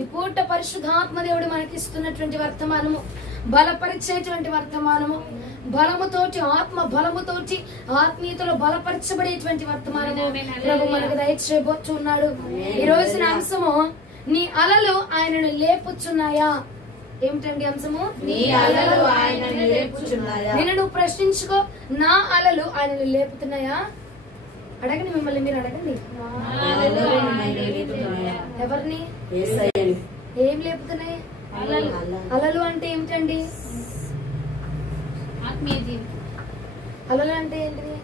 ఈ పూట పరిశుద్ధాత్మ దేవుడు మనకి ఇస్తున్నటువంటి వర్తమానము, బలపరిచేటువంటి వర్తమానము, బలముతోటి ఆత్మ బలముతోటి ఆత్మీయతలో బలపరచబడేటువంటి వర్తమానము ప్రభు మనకు దయచేయబోతున్నాడు. ఈ రోజున అంశము, నీ అలలు ఆయనను లేపుచున్నాయా? ఏమిటండి అంశము? నీ అలలు ఆయనను లేపుచున్నాయా. నేను నువ్వు ప్రశ్నించుకో, నా అలలు ఆయనను లేపుతున్నాయా? అడగండి, మిమ్మల్ని మీరు అడగండి. ఎవరిని? ఏం లేపుతున్నాయి? అలలు అంటే ఏమిటండి? అలలు అంటే ఏంటిది?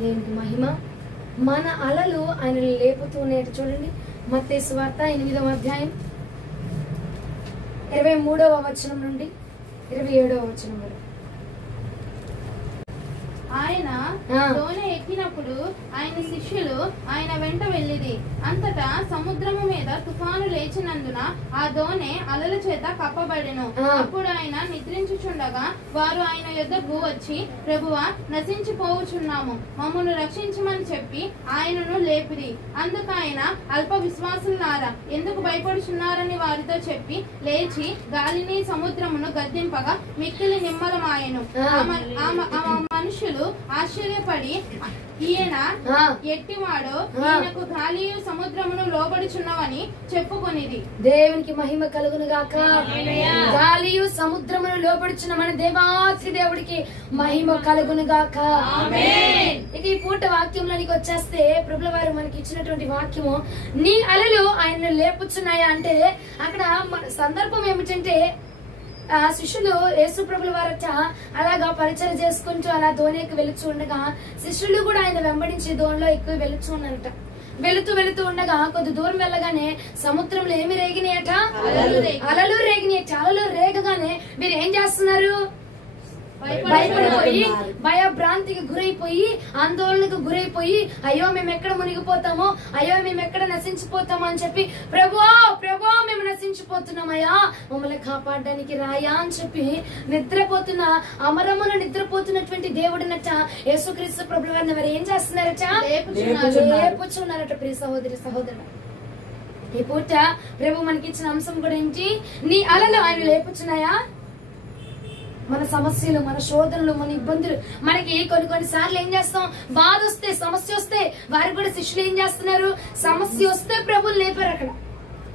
దేనికి మహిమ? మన అలలు ఆయనను లేపుతూనే. చూడండి మత్తయి సువార్త 8వ అధ్యాయం 23వ వచనం నుండి 27వ వచనం వరకు. ఆయన దోణి ఎక్కినప్పుడు ఆయన శిష్యులు ఆయన వెంట వెళ్ళిది. అంతటా సముద్రము మీద తుఫాను లేచినందున ఆ దోణి అలల చేత కప్పబడెను. అప్పుడు ఆయన నిద్రించుచుండగా వారు ఆయన యొద్దకు వచ్చి, ప్రభువా, నశించిపోవుచున్నాము, మమ్మల్ని రక్షించమని చెప్పి ఆయనను లేపిరి. అందుకు ఆయన, అల్ప విశ్వాసులారా, ఎందుకు భయపడుచున్నారని వారితో చెప్పి లేచి గాలిని సముద్రమును గద్దింపగా మిక్కిలి నిమ్మలమాయెను. ఆ మనుషులు ఆశ్చర్యపడి, ఈయన ఎట్టివాడో, ఈయనకు గాలియు సముద్రమును లోబడుచున్నవని చెప్పుకొనిది. దేవునికి మహిమ కలుగును గాక. గాలియు సముద్రమును లోబడుచున్న మన దేవాతి దేవుడికి మహిమ కలుగును గాక. ఇక ఈ పూట వాక్యంలోనికి వచ్చేస్తే ప్రభుల వారు మనకి ఇచ్చినటువంటి వాక్యము, నీ అలలు ఆయన లేపుచున్నాయా అంటే అక్కడ సందర్భం ఏమిటంటే, ఆ శిష్యులు యేసు ప్రభుల వారట అలాగా పరిచయం చేసుకుంటూ అలా దోణికి వెళుతూ ఉండగా శిష్యులు కూడా ఆయన వెంబడించి దోణిలో ఎక్కువ వెళుతూ ఉన్నారట. వెళుతూ ఉండగా కొద్ది దూరం వెళ్ళగానే సముద్రంలో ఏమి రేగినాయట? అలలు రేగినాయట. అలలు రేగగానే మీరు ఏం చేస్తున్నారు? భయపడిపోయి, భయభ్రాంతికి గురైపోయి, ఆందోళనకు గురైపోయి, అయ్యో మేము ఎక్కడ మునిగిపోతామో, అయ్యో మేము ఎక్కడ నశించిపోతామో అని చెప్పి, ప్రభువా ప్రభువా మేము నశించిపోతున్నామయ్యా, మమ్మల్ని కాపాడడానికి రాయా అని చెప్పి నిద్రపోతున్న, అమరమున నిద్రపోతున్నటువంటి దేవుడినట యేసుక్రీస్తు ప్రభుల వారిని వారు ఏం చేస్తున్నారట? లేపుచున్నారట. ప్రియ సహోదరి సహోదరుడు, ఈ పూట ప్రభు మనకిచ్చిన అంశం కూడా ఏంటి? నీ అలలు ఆయన లేపుచున్నాయా? మన సమస్యలు, మన శోధనలు, మన ఇబ్బందులు మనకి కొన్ని సార్లు ఏం చేస్తాం? బాధ వస్తే, సమస్య వస్తే, వారు కూడా శిష్యులు ఏం చేస్తున్నారు? సమస్య వస్తే ప్రభుని లేపారు. అక్కడ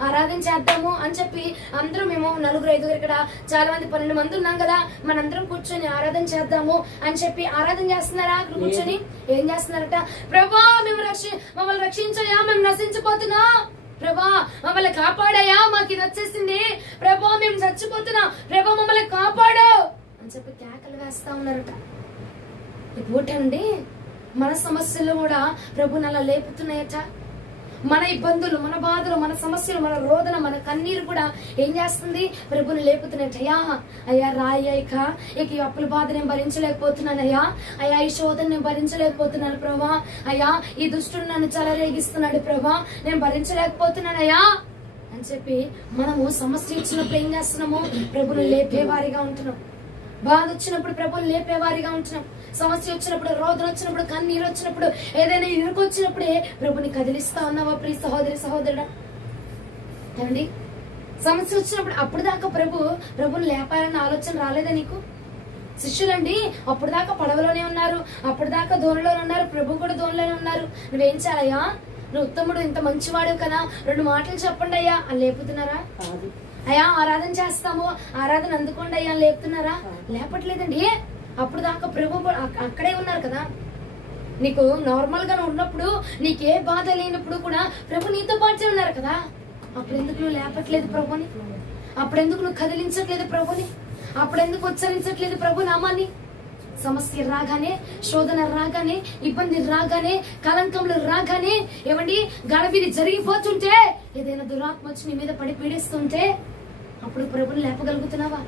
ఆరాధన చేద్దాము అని చెప్పి అందరూ, మేము 4-5 ఇక్కడ చాలా మంది 12 మంది ఉన్నాం కదా, మనందరం కూర్చొని ఆరాధన చేద్దాము అని చెప్పి ఆరాధన చేస్తున్నారా? అక్కడ కూర్చొని ఏం చేస్తున్నారట? ప్రభా మమ్మల్ని రక్షించయా, మేము నశించిపోతున్నా, ప్రభా మమ్మల్ని కాపాడయా, మాకు ఇది వచ్చేసింది, ప్రభా మేము చచ్చిపోతున్నా, ప్రభా మమ్మల్ని కాపాడు అని చెప్పి కేకలు వేస్తా ఉన్నారట. ఇప్పుడండి మన సమస్యలు కూడా ప్రభుని అలా లేపుతున్నాయట. మన ఇబ్బందులు, మన బాధలు, మన సమస్యలు, మన రోదన, మన కన్నీరు కూడా ఏం చేస్తుంది? ప్రభుని లేపుతున్నాయట. అయ్యా రాయ్యా, ఇక ఈ అప్పుల బాధ నేను భరించలేకపోతున్నానయ్యా, అయ్యా ఈ శోధన నేను భరించలేకపోతున్నాను ప్రభా, అయ్యా ఈ దుష్టుడు నన్ను చెలరేగిస్తున్నాడు ప్రభా, నేను భరించలేకపోతున్నానయ్యా అని చెప్పి మనము సమస్య ఇచ్చినప్పుడు ఏం చేస్తున్నాము? ప్రభుని లేపేవారిగా ఉంటున్నాం. బాధ వచ్చినప్పుడు ప్రభుని లేపేవారిగా ఉంటున్నాం. సమస్య వచ్చినప్పుడు, రోదన వచ్చినప్పుడు, కన్నీరు వచ్చినప్పుడు, ఏదైనా ఇరుకు వచ్చినప్పుడే ప్రభుని కదిలిస్తా ఉన్నావా ప్రియ సహోదరి సహోదరుడా? ఏమండి, సమస్య వచ్చినప్పుడు అప్పుడు దాకా ప్రభుని లేపాలన్న ఆలోచన రాలేదా నీకు? శిష్యులండి అప్పుడు దాకా పడవలోనే ఉన్నారు, అప్పుడు దాకా దోణిలోనే ఉన్నారు, ప్రభు కూడా దోణిలోనే ఉన్నారు. నువ్వేం చేయాలయ్యా? నువ్వు ఉత్తముడు, ఇంత మంచివాడు కదా, 2 మాటలు చెప్పండి అయ్యా అని లేపుతున్నారా? అయ్యా ఆరాధన చేస్తాము, ఆరాధన అందుకోండి అయ్యా అని లేపుతున్నారా? లేపట్లేదండి. అప్పుడు దాకా ప్రభు అక్కడే ఉన్నారు కదా. నీకు నార్మల్ గా ఉన్నప్పుడు, నీకే బాధ లేనప్పుడు కూడా ప్రభు నీతో పాటే ఉన్నారు కదా. అప్పుడెందుకు నువ్వు లేపట్లేదు ప్రభుని? అప్పుడెందుకు నువ్వు కదిలించట్లేదు ప్రభుని? అప్పుడెందుకు ఉచ్చరించట్లేదు ప్రభు నామాన్ని? సమస్య రాగానే, శోధన రాగానే, ఇబ్బంది రాగానే, కలంకంలో రాగానే, ఏమండి గడబిడి జరిగిపోతుంటే, ఏదైనా దురాత్మ వచ్చి నీ మీద పడి పీడిస్తుంటే అప్పుడు ప్రభుని లేపగలుగుతున్నావా?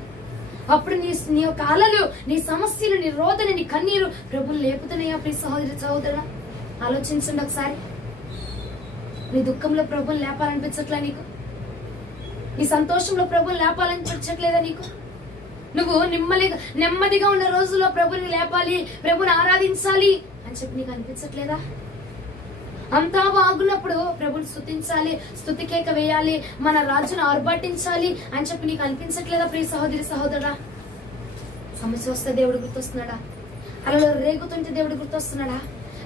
అప్పుడు నీ యొక్క అలలు, నీ సమస్యలు, నీ రోదన, నీ కన్నీరు ప్రభుని లేపుతున్నాయా ప్రియ సహోదరి సహోదరుడా? ఆలోచించండి ఒకసారి. నీ దుఃఖంలో ప్రభుని లేపాలనిపించట్లే నీకు? నీ సంతోషంలో ప్రభుని లేపాలనిపించట్లేదా నీకు? నువ్వు నెమ్మదిగా ఉన్న రోజుల్లో ప్రభుని లేపాలి, ప్రభుని ఆరాధించాలి అని చెప్పి నీకు అనిపించట్లేదా? అంతా బాగున్నప్పుడు ప్రభుని స్తుతించాలి, స్తుతి కేక వేయాలి, మన రాజును ఆర్భాటించాలి అని చెప్పి నీకు అనిపించట్లేదా ప్రియ సహోదరి సహోదరుడా? సమస్య వస్తే దేవుడు గుర్తొస్తున్నాడా? అలలో రేగుతుంటే దేవుడు గుర్తొస్తున్నాడా?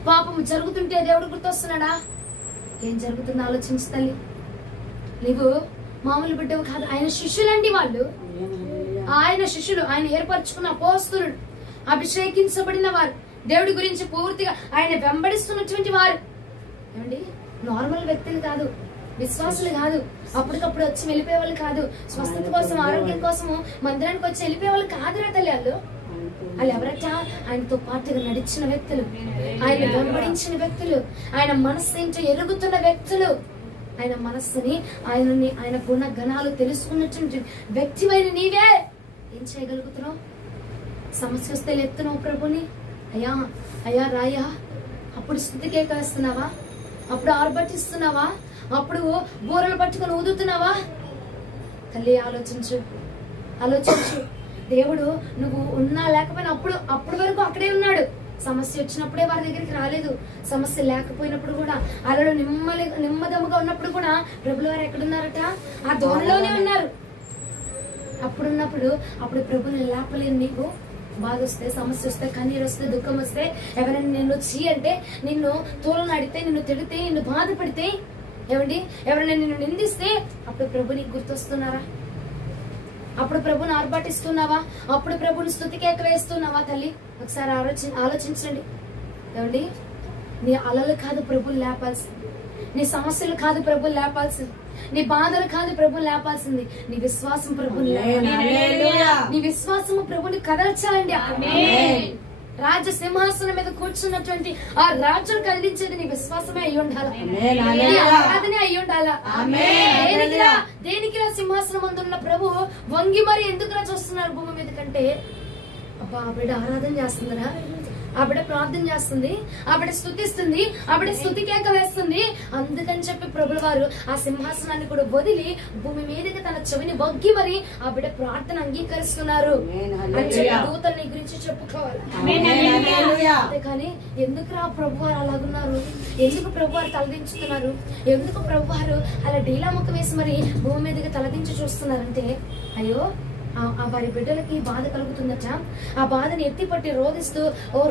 పాపం జరుగుతుంటే దేవుడు గుర్తొస్తున్నాడా? ఏం జరుగుతుందో ఆలోచించు తల్లి. నీవు మామూలు బిడ్డవు కాదు, ఆయన శిష్యులండి వాళ్ళు. ఆయన శిష్యులు, ఆయన ఏర్పరచుకున్న అపోస్తలులు, అభిషేకించబడిన వారు, దేవుడి గురించి పూర్తిగా ఆయన వెంబడిస్తున్నటువంటి వారు. ఏమండి, నార్మల్ వ్యక్తులు కాదు, విశ్వాసులు కాదు, అప్పటికప్పుడు వచ్చి వెళ్ళిపోయే వాళ్ళు కాదు, స్వస్థత కోసం ఆరోగ్యం కోసము మందిరానికి వచ్చి వెళ్ళిపోయే వాళ్ళు కాదురా తల్లి. వాళ్ళు ఎవరట? ఆయనతో పాటుగా నడిచిన వ్యక్తులు, ఆయన వెంబడించిన వ్యక్తులు, ఆయన మనస్సు ఏంటో ఎరుగుతున్న వ్యక్తులు, ఆయన మనస్సుని ఆయన గుణ గణాలు తెలుసుకున్నటువంటి వ్యక్తివైన నీవే ఏం చేయగలుగుతున్నావు? సమస్య వస్తే లేపుతున్నావు ప్రభుని, అయ్యా అయ్యా రాయా. అప్పుడు స్థితికే వేస్తున్నావా? అప్పుడు ఆర్భటిస్తున్నావా? అప్పుడు బూరలు పట్టుకుని ఊదుతున్నావా? తల్లి ఆలోచించు, ఆలోచించు. దేవుడు నువ్వు ఉన్నా లేకపోయినా అప్పుడు వరకు అక్కడే ఉన్నాడు. సమస్య వచ్చినప్పుడే వారి దగ్గరికి రాలేదు. సమస్య లేకపోయినప్పుడు కూడా, అలలో నెమ్మదముగా ఉన్నప్పుడు కూడా ప్రభుల వారు ఎక్కడున్నారట? ఆ దోణిలోనే ఉన్నారు. అప్పుడు ప్రభుని లేపలేదు. నీకు బాధ వస్తే, సమస్య వస్తే, కన్నీరు వస్తే, దుఃఖం వస్తే, ఎవరైనా నిన్ను చీ అంటే, నిన్ను తోలను అడితే, నిన్ను తిడితే, నిన్ను బాధపడితే, ఏమండి ఎవరైనా నిన్ను నిందిస్తే అప్పుడు ప్రభు నీకు గుర్తొస్తున్నారా? అప్పుడు ప్రభుని ఆర్భాటిస్తున్నావా? అప్పుడు ప్రభుని స్తుతికేక వేస్తున్నావా? తల్లి ఒకసారి ఆలోచించండి. ఏమండి, నీ అలలు కాదు ప్రభుని లేపాల్సింది, నీ సమస్యలు కాదు ప్రభుని లేపాల్సింది, నీ బాధలు కాదు ప్రభుని లేపాల్సింది, నీ విశ్వాసం ప్రభుని లేపాలి. నీ విశ్వాసము ప్రభుని కదల్చాలండి. రాజ సింహాసనం మీద కూర్చున్నటువంటి ఆ రాజును కదిలించేది నీ విశ్వాసమే అయి ఉండాలా, ఆరాధనే అయి ఉండాలా. దేనికిరా సింహాసనం అందున్న ప్రభు వంగి మరి ఎందుకురా చూస్తున్నారు భూమి మీద కంటే? అబ్బా, ఆ బిడ్డ ఆరాధన చేస్తుందరా, ఆ బిడ్డ ప్రార్థన చేస్తుంది, ఆ బిడ్డ స్తుతిస్తుంది, ఆ బిడ్డ స్తుతికేక వేస్తుంది, అందుకని చెప్పి ప్రభుల వారు ఆ సింహాసనాన్ని కూడా వదిలి భూమి మీదకి తన చెవిని వగ్గి మరి ఆ బిడ్డ ప్రార్థన అంగీకరిస్తున్నారు అని చెప్పి దూతలు నీ గురించి చెప్పుకోవాలి. కానీ ఎందుకురా ప్రభు వారు అలాగున్నారు? ఎందుకు ప్రభు వారు తలదించుతున్నారు? ఎందుకు ప్రభు వారు అలా డీలా ముఖం వేసి మరి భూమి మీదకి తలదించి చూస్తున్నారంటే, అయ్యో వారి బిడ్డలకి బాధ కలుగుతుందట. ఆ బాధను ఎత్తిపట్టి రోధిస్తూ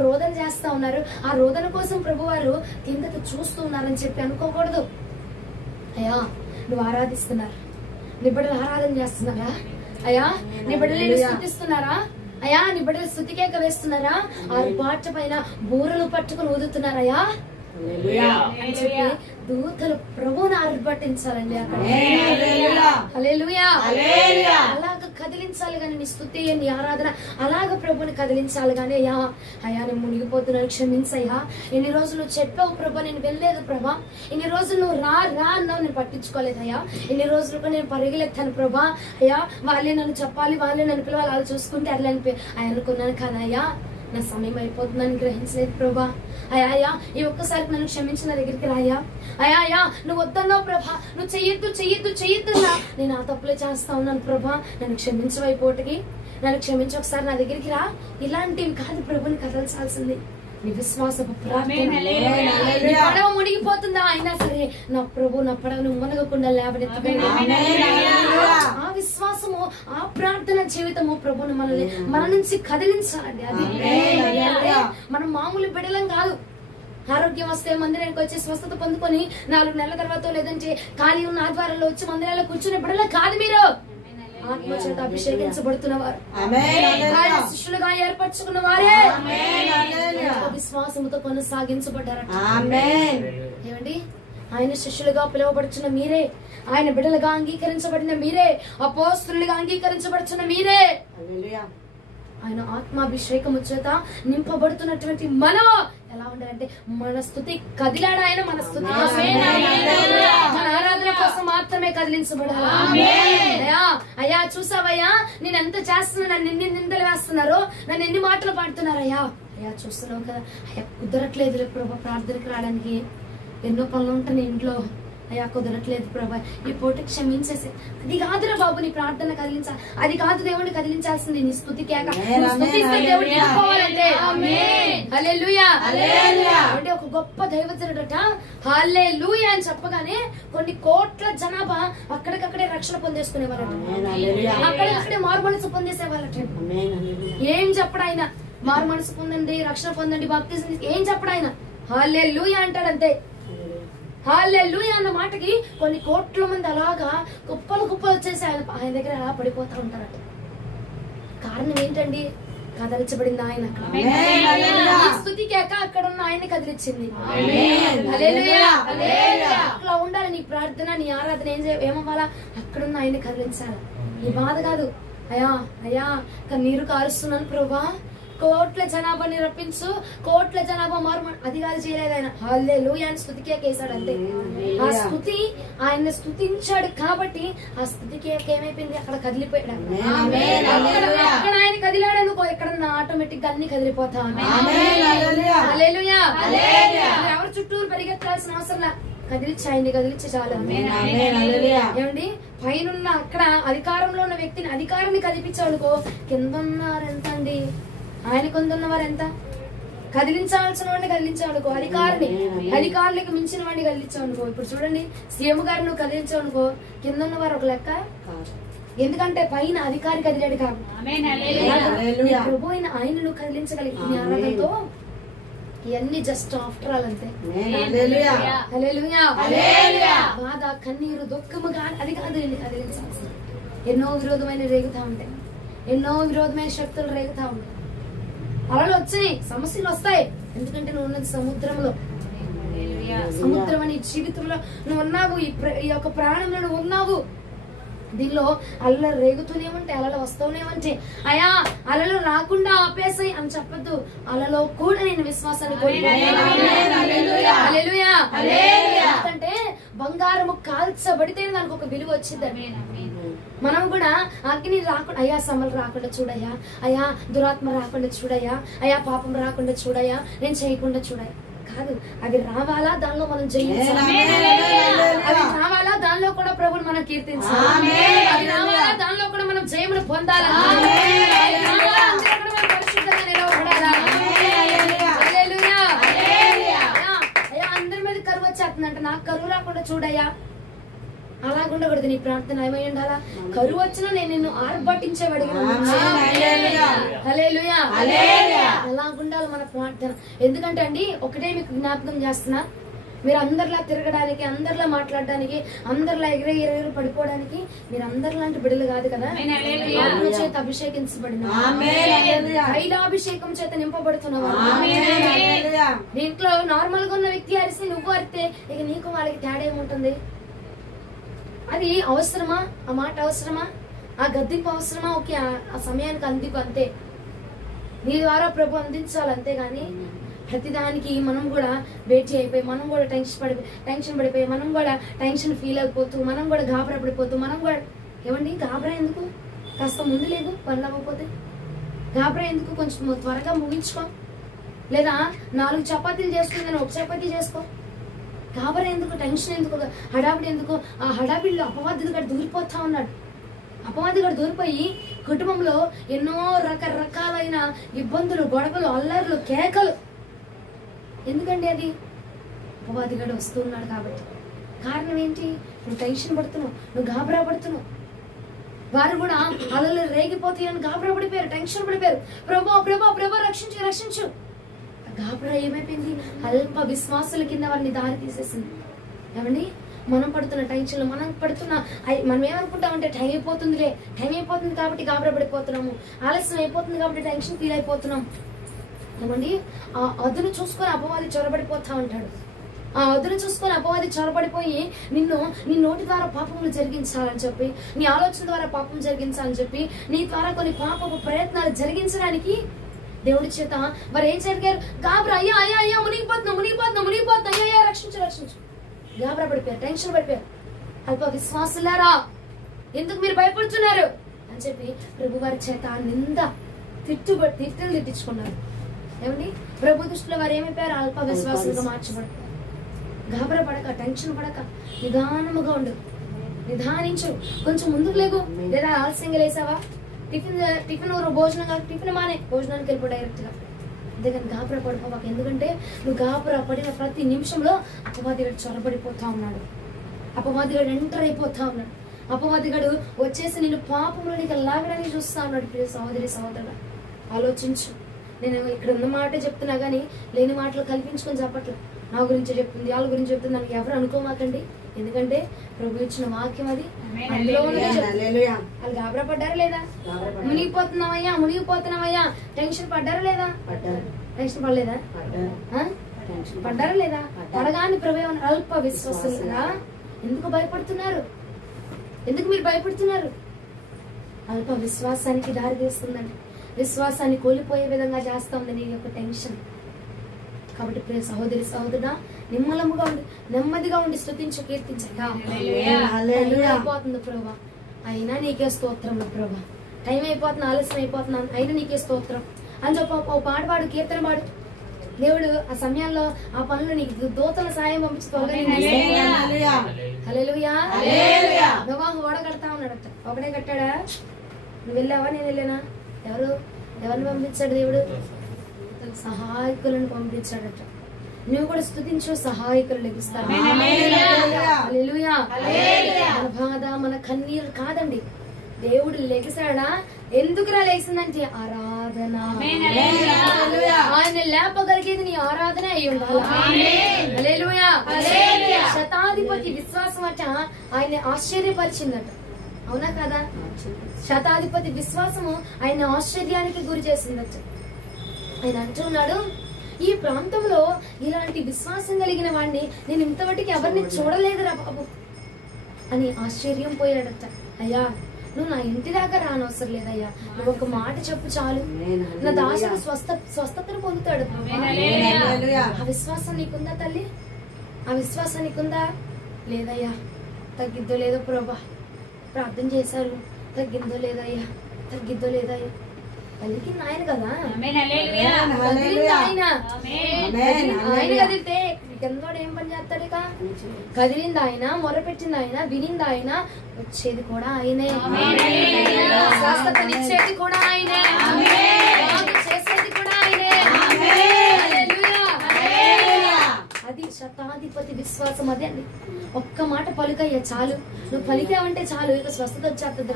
రోదన చేస్తా ఉన్నారు. ఆ రోదన కోసం ప్రభువారు కిందకు చూస్తూ ఉన్నారని చెప్పి అనుకోకూడదు. అయ్యా, నువ్వు ఆరాధిస్తున్నారు, నీ బిడ్డలు ఆరాధన చేస్తున్నారా? అయ్యా, నీ బిడ్డలు స్తుతిస్తున్నారా? అయ్యా, నీ బిడ్డలు స్తుతికేక వేస్తున్నారా? ఆ పాట పైన బూరలు పట్టుకుని ఊదుతున్నారయ్యా అని చెప్పి దూతలు ప్రభువుని ఆర్భటించాలండి. అక్కడ అలాగ కదిలించాలి గాని నీ స్తుతి, నీ ఆరాధన అలాగ ప్రభుని కదిలించాలి గాని, అయ్యా అయ్యా నేను మునిగిపోతున్నాను, క్షమించయ్యా. ఎన్ని రోజులు చెప్పావు ప్రభా, నేను వెళ్ళలేదు ప్రభా. ఇన్ని రోజులు నువ్వు రా అన్నావు, నేను పట్టించుకోలేదు అయ్యా. ఇన్ని రోజులు నేను పరిగెత్తాను ప్రభా. అయ్యా, వాళ్ళే నన్ను చెప్పాలి, వాళ్ళే నన్ను పిలవాలి, అలా చూసుకుంటే అట్లా అనుకున్నాను కదా అయ్యా. నా సమయం అయిపోతుందని గ్రహించలేదు ప్రభా. అయ్యా ఈ ఒక్కసారి నన్ను క్షమించి నా దగ్గరికి రాయా. అయ్యా నువ్వు వద్దన్నావు ప్రభా, నువ్వు చెయ్యొద్దున్నా, నేను ఆ తప్పులే చేస్తా ఉన్నాను ప్రభా, నన్ను క్షమించవైపోటికి, నన్ను క్షమించి ఒకసారి నా దగ్గరికి రా. ఇలాంటివి కాదు ప్రభుని కదల్చాల్సింది, నీ విశ్వాసపు ప్రార్థన. పడవ మునిగిపోతుందా అయినా సరే నా ప్రభు నా పడవను మునగకుండా లేవనెత్తుకోండి. ఆ విశ్వాసము, ఆ ప్రార్థన జీవితము ప్రభుని మన నుంచి కదిలించాలండి. అది మనం మామూలు బిడలం కాదు. ఆరోగ్యం వస్తే మందిరానికి వచ్చి స్వస్థత పొందుకొని 4 నెలల తర్వాత లేదంటే ఖాళీ ఉన్న ఆదివారంలో వచ్చి మందిరాల్లో కూర్చునే బిడల కాదు. మీరు ఆత్మ చేత అభిషేకించబడుతున్న వారు, శిష్యులుగా ఏర్పరచుకున్న వారే, విశ్వాసముతో కొనసాగించబడ్డారట. ఏమండి, ఆయన శిష్యులుగా పిలువబడుచున్న మీరే, ఆయన బిడ్డలుగా అంగీకరించబడిన మీరే, అపోస్తలులుగా అంగీకరించబడుచున్న మీరే, ఆయన ఆత్మాభిషేకము చేత నింపబడుతున్నటువంటి మనం ఎలా ఉండాలంటే, మన స్థుతి కదిలాడు ఆయన, మన స్థుతి మన ఆరాధన కోసం మాత్రమే కదిలించబడాలి. అయ్యా చూసావయ్యా, నేను ఎంత చేస్తున్నా, నన్ను ఎన్ని నిందలు వేస్తున్నారో, నన్ను ఎన్ని మాటలు పాడుతున్నారయ్యా. అయ్యా చూస్తున్నావు కదా, అయ్యా కుదరట్లేదు ప్రభు ప్రార్థనకు రావడానికి, ఎన్నో పనులు ఉంటాయి ఇంట్లో, అయ్యా కుదరట్లేదు ప్రభా, ఈ పూట క్షమించేసి. అది కాదురా బాబు నీ ప్రార్థన కదిలించాలి, అది కాదు దేవుడిని కదిలించాల్సింది నీ స్తుతి కేక. దేవుడు వెళ్ళిపోవాలంటే హల్లెలూయా. అంటే ఒక గొప్ప దైవజనుడట హల్లెలూయా అని చెప్పగానే కొన్ని కోట్ల జనాభా అక్కడికక్కడే రక్షణ పొందేసుకునేవాళ్ళట, అక్కడికక్కడే మారు మనసు పొందేసేవాళ్ళట. ఏం చెప్పడాయన మారు మనసు పొందండి, రక్షణ పొందండి, బాప్తిజం ఏం చెప్పడాయన హల్లెలూయా అంటాడంతే. హల్లెలూయా అన్న మాటకి కొన్ని కోట్ల మంది అలాగా కుప్పలు వచ్చేసి ఆయన దగ్గర అలా పడిపోతా ఉంటారట. కారణం ఏంటండి? కదలించబడింది ఆయన. స్తుతి కేక అక్కడ ఉన్న ఆయన్ని కదిలించింది. అట్లా ఉండాలి నీ ప్రార్థన, నీ ఆరాధన ఏమవ్వాలా? అక్కడున్న ఆయన్ని కదిలించాలి. నీ బాధ కాదు, అయ్యా అయ్యా కన్నీరు కారుస్తున్నాను ప్రభా, కోట్ల జనాభాని రప్పించు, కోట్ల జనాభా మారు, అది కాదు చేయలేదు ఆయన. హల్లెలూయా అని స్తుతికే కేసాడు అంతే. ఆ స్తుతి ఆయన స్తుతించాడు కాబట్టి ఆ స్తుతికి ఏమైపోయింది? అక్కడ కదిలిపోయాడు. అక్కడ ఆయన కదిలాడు అనుకో, ఇక్కడ ఆటోమేటిక్ గా అన్ని కదిలిపోతా ఉన్నాయి. హల్లెలూయా. ఎవరు చుట్టూరు పరిగెత్తాల్సిన అవసరం లే, కదిలిచ్చి ఆయన్ని కదిలిచ్చి చాలు. ఏమండి పైన అక్కడ అధికారంలో ఉన్న వ్యక్తిని, అధికారాన్ని కదిలిపించాడు అనుకో, కింద ఉన్నారెంత అండి, ఆయన కొందన్న వారు ఎంత? కదిలించాల్సిన వాడిని కదిలించావు అనుకో, అధికారులకు మించిన వాడిని కదిలించావు అనుకో. ఇప్పుడు చూడండి, సీఎం గారు నువ్వు కదిలించావు అనుకో, కింద ఉన్న వారు ఒక లెక్క. ఎందుకంటే పైన అధికారి కదిలాడు కాబట్టి. ప్రభు అయిన ఆయన నువ్వు కదిలించగలిగిన ఆరాధనతో ఇవన్నీ జస్ట్ ఆఫ్టర్ ఆల్ అంతే. బాధ, కన్నీరు, దుఃఖము కాదు, అది కాదు కదిలించాల్సింది. ఎన్నో విరోధమైన రేగుతా ఉంటాయి, ఎన్నో విరోధమైన శక్తులు రేగుతా ఉంటాయి. అలలు వచ్చాయి, సమస్యలు వస్తాయి, ఎందుకంటే నువ్వు ఉన్నది సముద్రంలో. సముద్రం అని జీవితంలో నువ్వు ఉన్నావు, ఈ యొక్క ప్రాణంలో నువ్వు ఉన్నావు. దీనిలో అలలు రేగుతూనే ఉంటాయి, అలలు వస్తూనే ఉంటాయి. అయ్యా అలలు రాకుండా ఆపేసాయి అని చెప్పద్దు, అలలో కూడా నేను విశ్వాసాన్ని ఎందుకంటే బంగారము కాల్చబడితే దానికి ఒక విలువ వచ్చింది. మనం కూడా అగ్ని రాకుండా, అయ్యా శ్రమలు రాకుండా చూడయ్యా, అయ్యా దురాత్మ రాకుండా చూడయ్యా, అయ్యా పాపం రాకుండా చూడయ్యా, నేను చేయకుండా చూడయ్యా కాదు. అది రావాలా, దానిలో మనం జయించాలి. అది రావాలా, దానిలో కూడా ప్రభుని మనం కీర్తించాలి. అది రావాలా, దానిలో కూడా మనం జయమును పొందాలి. పరిశుద్ధంగా నిలవబడాలా. అయ్యా అందరి మీద కరువు వచ్చేస్తుందంట, నాకు కరువు రాకుండా చూడయ్యా, అలాగుండకూడదు నీ ప్రార్థన. ఏమై ఉండాలా? కరువు వచ్చినా నేను నిన్ను ఆర్భటించేవాడిగా. అలాగుండాలి మన ప్రార్థన. ఎందుకంటే అండి ఒకటే మీకు జ్ఞాపకం చేస్తున్నా, మీరు అందరిలా తిరగడానికి, అందరిలా మాట్లాడడానికి, అందరిలా ఎగిరి పడిపోవడానికి మీరు అందరిలాంటి బిడ్డలు కాదు కదా. ఆత్మ చేత అభిషేకించబడిన, తైలాభిషేకం చేత నింపబడుతున్నవా. దీంట్లో నార్మల్ గా ఉన్న వ్యక్తి అరిసి నువ్వు అరితే ఇక నీకు వాళ్ళకి తేడా ఏముంటుంది? అది అవసరమా? ఆ మాట అవసరమా? ఆ గద్దింపు అవసరమా? ఓకే, ఆ సమయానికి అందుకు అంతే, నీ ద్వారా ప్రభు అందించాలి. అంతేగాని ప్రతిదానికి మనం కూడా వేచి అయిపోయి, మనం కూడా టెన్షన్ పడిపోయి, మనం కూడా టెన్షన్ ఫీల్ అయిపోతూ, మనం కూడా గాబరా పడిపోతూ, మనం కూడా ఏమండి గాబరా ఎందుకు? కాస్త ముందు లేదు పనులు అవ్వకపోతే గాబరా ఎందుకు? కొంచెం త్వరగా ముగించుకో, లేదా 4 చపాతీలు చేసుకుందని 1 చపాతీ చేసుకో. గాబరా ఎందుకు? టెన్షన్ ఎందుకు? హడావిడి ఎందుకు? ఆ హడావిడిలో అపవాదిగా దూరిపోతా ఉన్నాడు. అపవాదిగా దూరిపోయి కుటుంబంలో ఎన్నో రకరకాలైన ఇబ్బందులు, గొడవలు, అల్లర్లు, కేకలు. ఎందుకండి? అది అపవాదిగాడు వస్తున్నాడు కాబట్టి. కారణం ఏంటి? నువ్వు టెన్షన్ పడుతున్నావు, నువ్వు గాబరా పడుతున్నావు. వారు కూడా అలలు రేగిపోతాయని గాబరా పడిపోయారు, టెన్షన్ పడిపోయారు. ప్రభు ప్రభు ప్రభు రక్షించు రక్షించు. గాబరా ఏమైపోయింది? అల్ప విశ్వాసుల కింద వారిని దారి తీసేసింది. ఏమండి మనం పడుతున్న టెన్షన్, మనం ఏమనుకుంటామంటే టైం అయిపోతుంది కాబట్టి గాబరా పడిపోతున్నాము, ఆలస్యం అయిపోతుంది కాబట్టి టెన్షన్ ఫీల్ అయిపోతున్నాం. ఏమండి ఆ అదును చూసుకొని అపవాది చొరబడిపోతా ఉంటాడు. ఆ అదును చూసుకొని అపవాది చొరబడిపోయి నీ నోటి ద్వారా పాపములు జరిగించాలని చెప్పి, నీ ఆలోచన ద్వారా పాపం జరిగించాలని చెప్పి, నీ ద్వారా కొన్ని పాపపు ప్రయత్నాలు జరిగించడానికి దేవుడి చేత వారు ఏం జరిగారు? గాబరా, అయ్యా అయ్యా అయ్యా మునిగిపోతున్నా, అయ్యా రక్షించు. గాబరా పడిపోయారు, టెన్షన్ పడిపోయారు. అల్ప విశ్వాసులారా ఎందుకు మీరు భయపడుతున్నారు అని చెప్పి ప్రభు వారి చేత నింద తిట్టులు తిట్టించుకున్నారు. ఏమండి ప్రభు దృష్టిలో వారు ఏమైపోయారు? అల్ప విశ్వాసులుగా మార్చబడతారు. గాబరా పడక, టెన్షన్ పడక, నిదానముగా ఉండు, నిదానించు. కొంచెం ముందుకు లేగు, లేదా ఆలస్యంగా లేసావా, టిఫిన్ భోజనం కాదు, టిఫిన్ మానే, భోజనానికి వెళ్ళిపో డైరెక్ట్ గా. అంతేగాని గాబరా పడిపోవాక. ఎందుకంటే నువ్వు గాబరా పడిన ప్రతి నిమిషంలో అపవాదిగాడు చొరబడిపోతా ఉన్నాడు, అపవాదిగాడు ఎంటర్ అయిపోతా ఉన్నాడు. అపవాదిగాడు వచ్చేసి నిన్ను పాపంలో నీకు లాగడానికి చూస్తా ఉన్నాడు. ప్రియ సహోదరి సహోదరుడా, ఆలోచించు. నేను ఇక్కడ ఉన్న మాట చెప్తున్నా గానీ లేని మాటలు కల్పించుకొని చెప్పట్లేదు. నా గురించి చెప్తుంది, వాళ్ళ గురించి చెప్తుంది నాకు ఎవరు అనుకోమాకండి. ఎందుకంటే ప్రభు ఇచ్చిన వాక్యం అది. వాళ్ళు గాబరా పడ్డారా లేదా? మునిగిపోతున్నామయ్యా టెన్షన్ పడ్డారా లేదా? టెన్షన్ పడలేదా? పడ్డారా లేదా? పడగాని ప్రభు అల్ప విశ్వాసంగా ఎందుకు భయపడుతున్నారు? ఎందుకు మీరు భయపడుతున్నారు? అల్ప విశ్వాసానికి దారి తీస్తుందండి. విశ్వాసాన్ని కోల్పోయే విధంగా చేస్తా ఉంది నీ యొక్క టెన్షన్. కాబట్టి ప్రియ సహోదరి సహోదరుడా, నిమ్మలముగా ఉండి నెమ్మదిగా ఉండి స్తుతించు, కీర్తించగా. అయిపోతుంది ప్రభా, అయినా నీకే స్తోత్రం ప్రభా. టైం అయిపోతుంది, ఆలస్యం అయిపోతున్నాను, అయినా నీకే స్తోత్రం అని చెప్పి ఓ పాట పాడు, కీర్తన పాడు. దేవుడు ఆ సమయాల్లో ఆ పనులు నీకు దూతల సాయం పంపించి హల్లెలూయా. నోవాహు ఓడ కడతా ఉన్నాడట. ఒకడే కట్టాడా? నువ్వు వెళ్ళావా, నేను వెళ్ళానా? ఎవరిని పంపించాడు దేవుడు? సహాయకులను పంపించాడట. నువ్వు కూడా స్తుతించు, సహాయకులు లభిస్తారు. హల్లెలూయా. మన బాధ, మన కన్నీరు కాదండి, దేవుడు లెగిసాడా. ఎందుకురా లేచిందంటే ఆరాధన. ఆయన లేపగలిగేది నీ ఆరాధన అయి ఉండాలి. హల్లెలూయా. శతాధిపతి విశ్వాసం అట ఆయన ఆశ్చర్యపరిచిందట. అవునా కదా? శతాధిపతి విశ్వాసము ఆయన ఆశ్చర్యానికి గురి చేసిందట. ఆయన అంటున్నాడు, ఈ ప్రాంతంలో ఇలాంటి విశ్వాసం కలిగిన వాడిని నేను ఇంతవరకు ఎవరిని చూడలేదురా బాబు అని ఆశ్చర్యం పోయాడట. అయ్యా, నువ్వు నా ఇంటి దాకా రానవసరం లేదయ్యా, నువ్వు ఒక మాట చెప్పు చాలు, నా దాసుడు స్వస్థతను పొందుతాడు. ఆ విశ్వాసం నీకుందా తల్లి? ఆ విశ్వాసం నీకుందా? లేదయ్యా, తగ్గిద్దో లేదో ప్రభా, ప్రార్థన చేశారు, తగ్గిందో లేదయ్యా, తగ్గిద్దో లేదయ్యా. పలికింది ఆయన కదా, ఆయన కదిలితే కిందోడు ఏం పని చేస్తాడు? ఇక కదిలింది ఆయన, మొరపెట్టింది ఆయన, వినింది ఆయన, వచ్చేది కూడా ఆయనే, స్వస్థతనిచ్చేది కూడా ఆయనే, చేసేది కూడా ఆయనే. అది శతాధిపతి విశ్వాసం. అదే అండి, ఒక్క మాట పలుకయ్యా చాలు, నువ్వు పలికావంటే చాలు, ఇక స్వస్థత వచ్చేస్తుంది.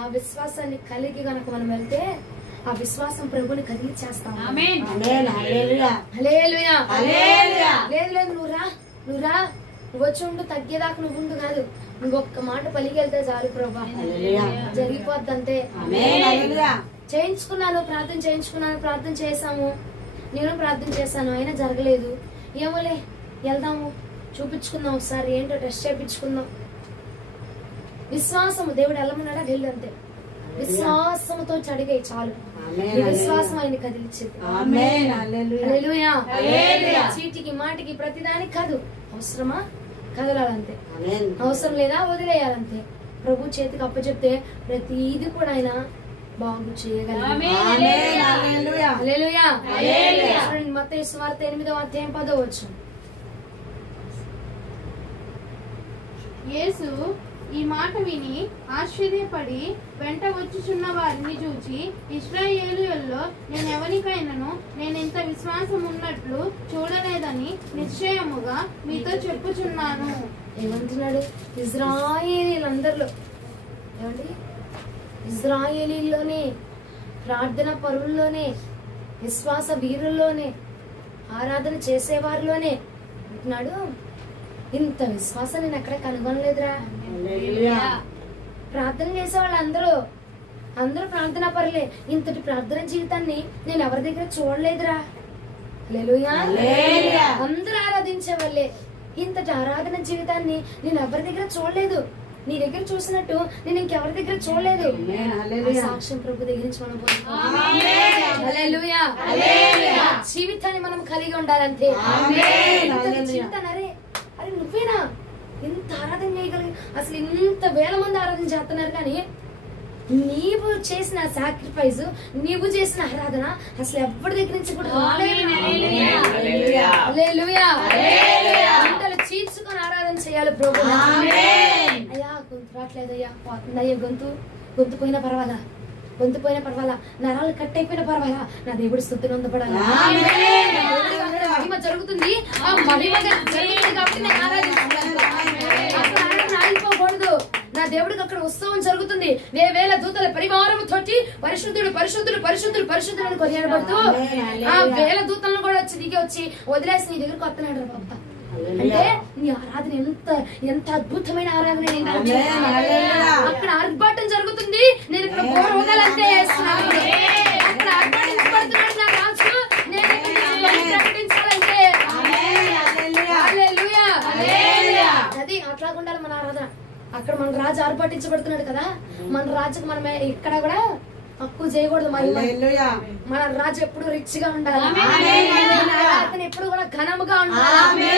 ఆ విశ్వాసాన్ని కలిగి గనక మనం వెళ్తే ఆ విశ్వాసం ప్రభుని కదిలిచ్చేస్తాం. లేదు లేదు, నువ్వు రా, నువ్వు వచ్చి ఉండు, తగ్గేదాకా నువ్వు ఉండు కాదు, నువ్వు ఒక్క మాట పలికి వెళ్తే చాలు ప్రభా, జరిగిపోద్ది అంతే. చేయించుకున్నాను, ప్రార్థన చేసాము, నేను ప్రార్థన చేశాను, అయినా జరగలేదు. ఏమోలే, వెళ్దాము, చూపించుకుందాం, ఒకసారి ఏంటో టెస్ట్ చేయించుకుందాం. విశ్వాసము దేవుడు వెళ్ళమన్నాడా? వెళ్ళు అంతే. విశ్వాసముతో అడిగే చాలు, విశ్వాసం ఆయన కదిలిచ్చేది. హల్లెలూయా. చీటికి మాటికి ప్రతిదానికి కాదు, అవసరమా కదలాలంతే, అవసరం లేదా వదిలేయాలంతే. ప్రభు చేతికి అప్పచెప్తే ప్రతిది కూడా ఆయన బాగు చేయగలరు. మత్తయి సువార్త 8వ అధ్యాయం 10వ వచనం. యేసు ఈ మాట విని ఆశ్చర్యపడి వెంట వచ్చుచున్న వారిని చూచి, ఇశ్రాయేలీయుల్లో నేనెవరికైనాను నేనింత విశ్వాసం ఉన్నట్లు చూడలేదని నిశ్చయముగా మీతో చెప్పుచున్నాను. ఏమంటున్నాడు? ఇజ్రాయేలీలందరిలో, ఏమండి, ఇజ్రాయేలీల్లోనే, ప్రార్థన పరుల్లోనే, విశ్వాస వీరుల్లోనే, ఆరాధన చేసేవారిలోనే అంటున్నాడు, ఇంత విశ్వాసం నేను ఎక్కడ కనుగొనలేదురా. ప్రార్థన చేసేవాళ్ళు అందరూ ప్రార్థన పరులే, ఇంతటి ప్రార్థన జీవితాన్ని నేను ఎవరి దగ్గర చూడలేదురా. హల్లెలూయా. అందరూ ఆరాధించే వాళ్ళే, ఇంతటి ఆరాధన జీవితాన్ని నేను ఎవరి దగ్గర చూడలేదు. నీ దగ్గర చూసినట్టు నేను ఇంకెవరి దగ్గర చూడలేదు. సాక్ష్యం ప్రభు దగ్గర నుంచి మనం జీవితాన్ని మనం కలిగి ఉండాలంటే. జీవితాన్ని అరే నువ్వేనా ఇంత ఆరాధన చేయగలిగి, అసలు ఇంత వేల మంది ఆరాధన చేస్తున్నారు, కానీ నీవు చేసిన సాక్రిఫైస్, నీవు చేసిన ఆరాధన అసలు ఎవరి దగ్గర నుంచి కూడా రాలేదు. ప్రభు. అయ్యా గొంతు రావట్లేదయ్యా, పోతుందయ్యా గొంతు పోయినా పర్వాలా, గొంతు పోయినా పర్వాలా, నరాలు కట్ అయిపోయినా పర్వాలా, నా దేవుడి స్తుతిని పొందపడాలి. మహిమ జరుగుతుంది, ఆ మహిమ జరుగుతుంది కాబట్టి నేను ఆరాధిస్తున్నాను. అక్కడ ఆరాధన ఆగిపోకూడదు. నా దేవుడికి అక్కడ ఉత్సవం జరుగుతుంది. వేల దూతల పరివారము తోటి పరిశుద్ధుడు పరిశుద్ధుడు పరిశుద్ధుడు పరిశుద్ధుడు అని కొనియాడబడుతూ ఆ వేల దూతలను కూడా దిగి వచ్చి వదిలేసి నీ దగ్గరకు వస్తున్నాడు రా బాబా. అంటే నీ ఆరాధన ఎంత అద్భుతమైన ఆరాధన. అక్కడ ఆర్భాటం జరుగుతుంది. నేను ఇక్కడ గోరోగాలంటే అక్కడ ఆర్భాటించబడుతున్నాడు నా రాజు. నేను ప్రకటించాలంటే అది అట్లా ఉండాలి మన ఆరాధన. అక్కడ మన రాజు ఆర్భాటించబడుతున్నాడు కదా, మన రాజుకు మనమే ఇక్కడ కూడా తక్కువ చేయకూడదు. మన రాజు ఎప్పుడు రిచ్ గా ఉండాలి, అతను ఎప్పుడు కూడా ఘనముగా ఉండాలి.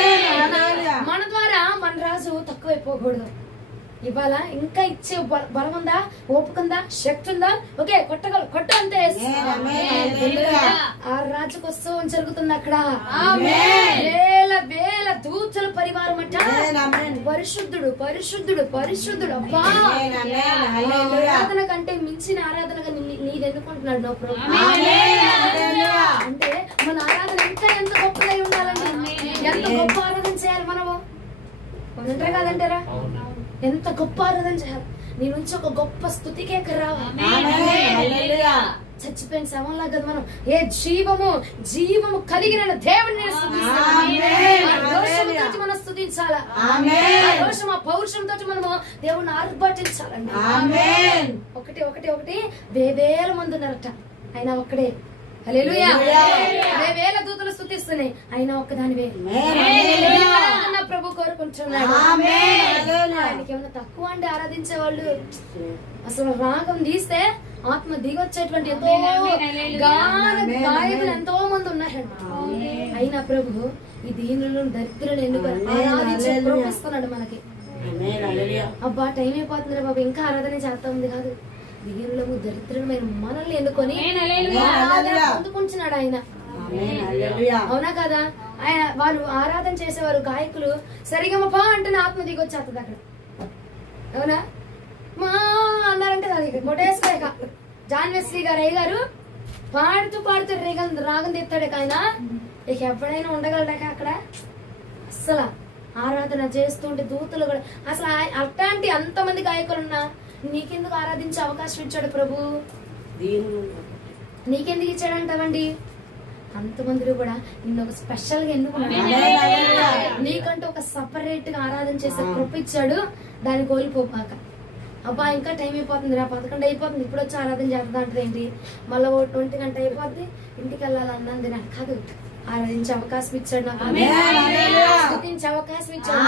మన ద్వారా మన రాజు తక్కువైపోకూడదు. ఇవాళ ఇంకా ఇచ్చే బలం ఉందా, ఓపుకుందా, శక్తి ఉందా? ఓకే, కొట్టు అంతే. ఆ రాజుకు ఉత్సవం జరుగుతుంది అక్కడ. వేల దూతల పరివారం అంట. పరిశుద్ధుడు పరిశుద్ధుడు పరిశుద్ధుడు. అబ్బా, ఆరాధన కంటే మించిన ఆరాధనగా నీది ఎన్నుకుంటున్నాడు నా ప్రభు. అంటే మన ఆరాధన ఇంకా ఎంత గొప్పదై ఉండాలండి, ఎంత గొప్ప ఆరాధన చేయాలి మనము. ఉంటారు కాదంటారా? ఎంత గొప్ప ఆరాధన చేయాలి. నీ నుంచి ఒక గొప్ప స్తుతికే రావాలి. చచ్చిపోయిన శవంలా కదా మనం ఏ జీవము కలిగిన దేవుడిని మనం స్తుతించాలా. రోషం, ఆ పౌరుషంతో మనము దేవుడిని ఆర్భాటించాలండి. ఒకటి వేల మంది ఉన్నారట, ఆయన ఒక్కడే. హల్లెలూయా. వేల దూతలు స్తుతిస్తున్నాయి, ఆయన ఒక్కదానివే. ప్రభు కోరుకుంటున్నాడు. ఆయనకి ఏమన్నా తక్కువ అంటే ఆరాధించే వాళ్ళు అసలు రాగం తీస్తే ఆత్మ దిగొచ్చేటువంటి ఎంతో గాయకులు ఎంతో మంది ఉన్నారండి. అయినా ప్రభు ఈ దీనులను దరిద్రులను ఎందుకు ఆరాధించి ప్రోపిస్తున్నాడు మనకి. అబ్బా టైం అయిపోతుంది బాబు, ఇంకా ఆరాధన చేస్తా ఉంది కాదు. దీనులము దరిద్రులమైన మనల్ని ఎన్నుకొని పొందుకుంటున్నాడు ఆయన. అవునా కదా? ఆయన వారు ఆరాధన చేసేవారు గాయకులు సరిగమపా అంటే ఆత్మ దిగొచ్చేస్తుంది అక్కడ. అవునా? మా అన్నారంటే అది కొట్టేసుకోలేక జాన్ వెస్లీ గారు అయ్యగారు పాడుతూ రాగం తెస్తాడు ఆయన. ఇక ఎప్పుడైనా ఉండగలడాక అక్కడ అస్సలు ఆరాధన చేస్తుంటే దూతలు కూడా అసలు అట్లాంటి అంతమంది గాయకులున్నా నీకెందుకు ఆరాధించే అవకాశం ఇచ్చాడు ప్రభు? నీకెందుకు ఇచ్చాడంటావండి? అంతమందిలో కూడా నిన్ను ఒక స్పెషల్ గా ఎందుకు నీకంటూ ఒక సపరేట్ గా ఆరాధన చేసే కృప ఇచ్చాడు. దాన్ని కోల్పోపాక అబ్బా ఇంకా టైం అయిపోతుంది రా, 11 అయిపోతుంది, ఇప్పుడు వచ్చి ఆరాధన చేద్దాం అంటే ఏంటి, మళ్ళీ 20 గంట అయిపోద్ది, ఇంటికి వెళ్ళాలి అన్నది నాకు కాదు. ఆరాధించే అవకాశం ఇచ్చాడు, నాకు స్తుతించే అవకాశం ఇచ్చాడు.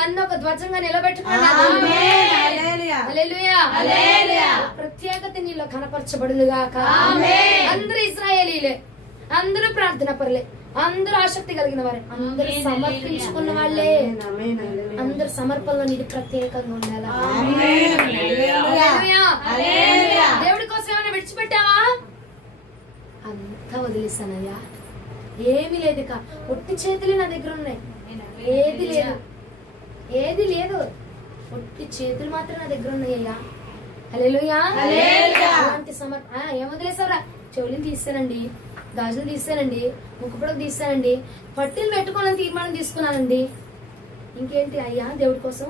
నన్ను ఒక ధ్వజంగా నిలబెట్టుకున్నాను. ప్రత్యేకత నీలో కనపరచబడుగాక. అందరూ ఇశ్రాయేలీలే, అందరూ ప్రార్థన పరులే, అందరూ ఆసక్తి కలిగిన వారే, అందరూ సమర్పించుకున్న వాళ్ళే. అందరు సమర్పణలో నీది ప్రత్యేకంగా ఉండాలా. దేవుడి కోసం ఏమైనా విడిచిపెట్టావా? అంతా వదిలేసానయ్యా, ఏమీ లేదు. ఇక ఒట్టి చేతులే నా దగ్గర ఉన్నాయి, ఏది లేదు, ఒట్టి చేతులు మాత్రం నా దగ్గర ఉన్నాయ్యా. హల్లెలూయా. అలాంటి ఏం వదిలేసారా? చెవులను తీసానండి, గాజులు తీసానండి, ముక్కుపొడకు తీసానండి, పట్టీలు పెట్టుకోవాలని తీర్మానం తీసుకున్నానండి. ఇంకేంటి అయ్యా దేవుడి కోసం?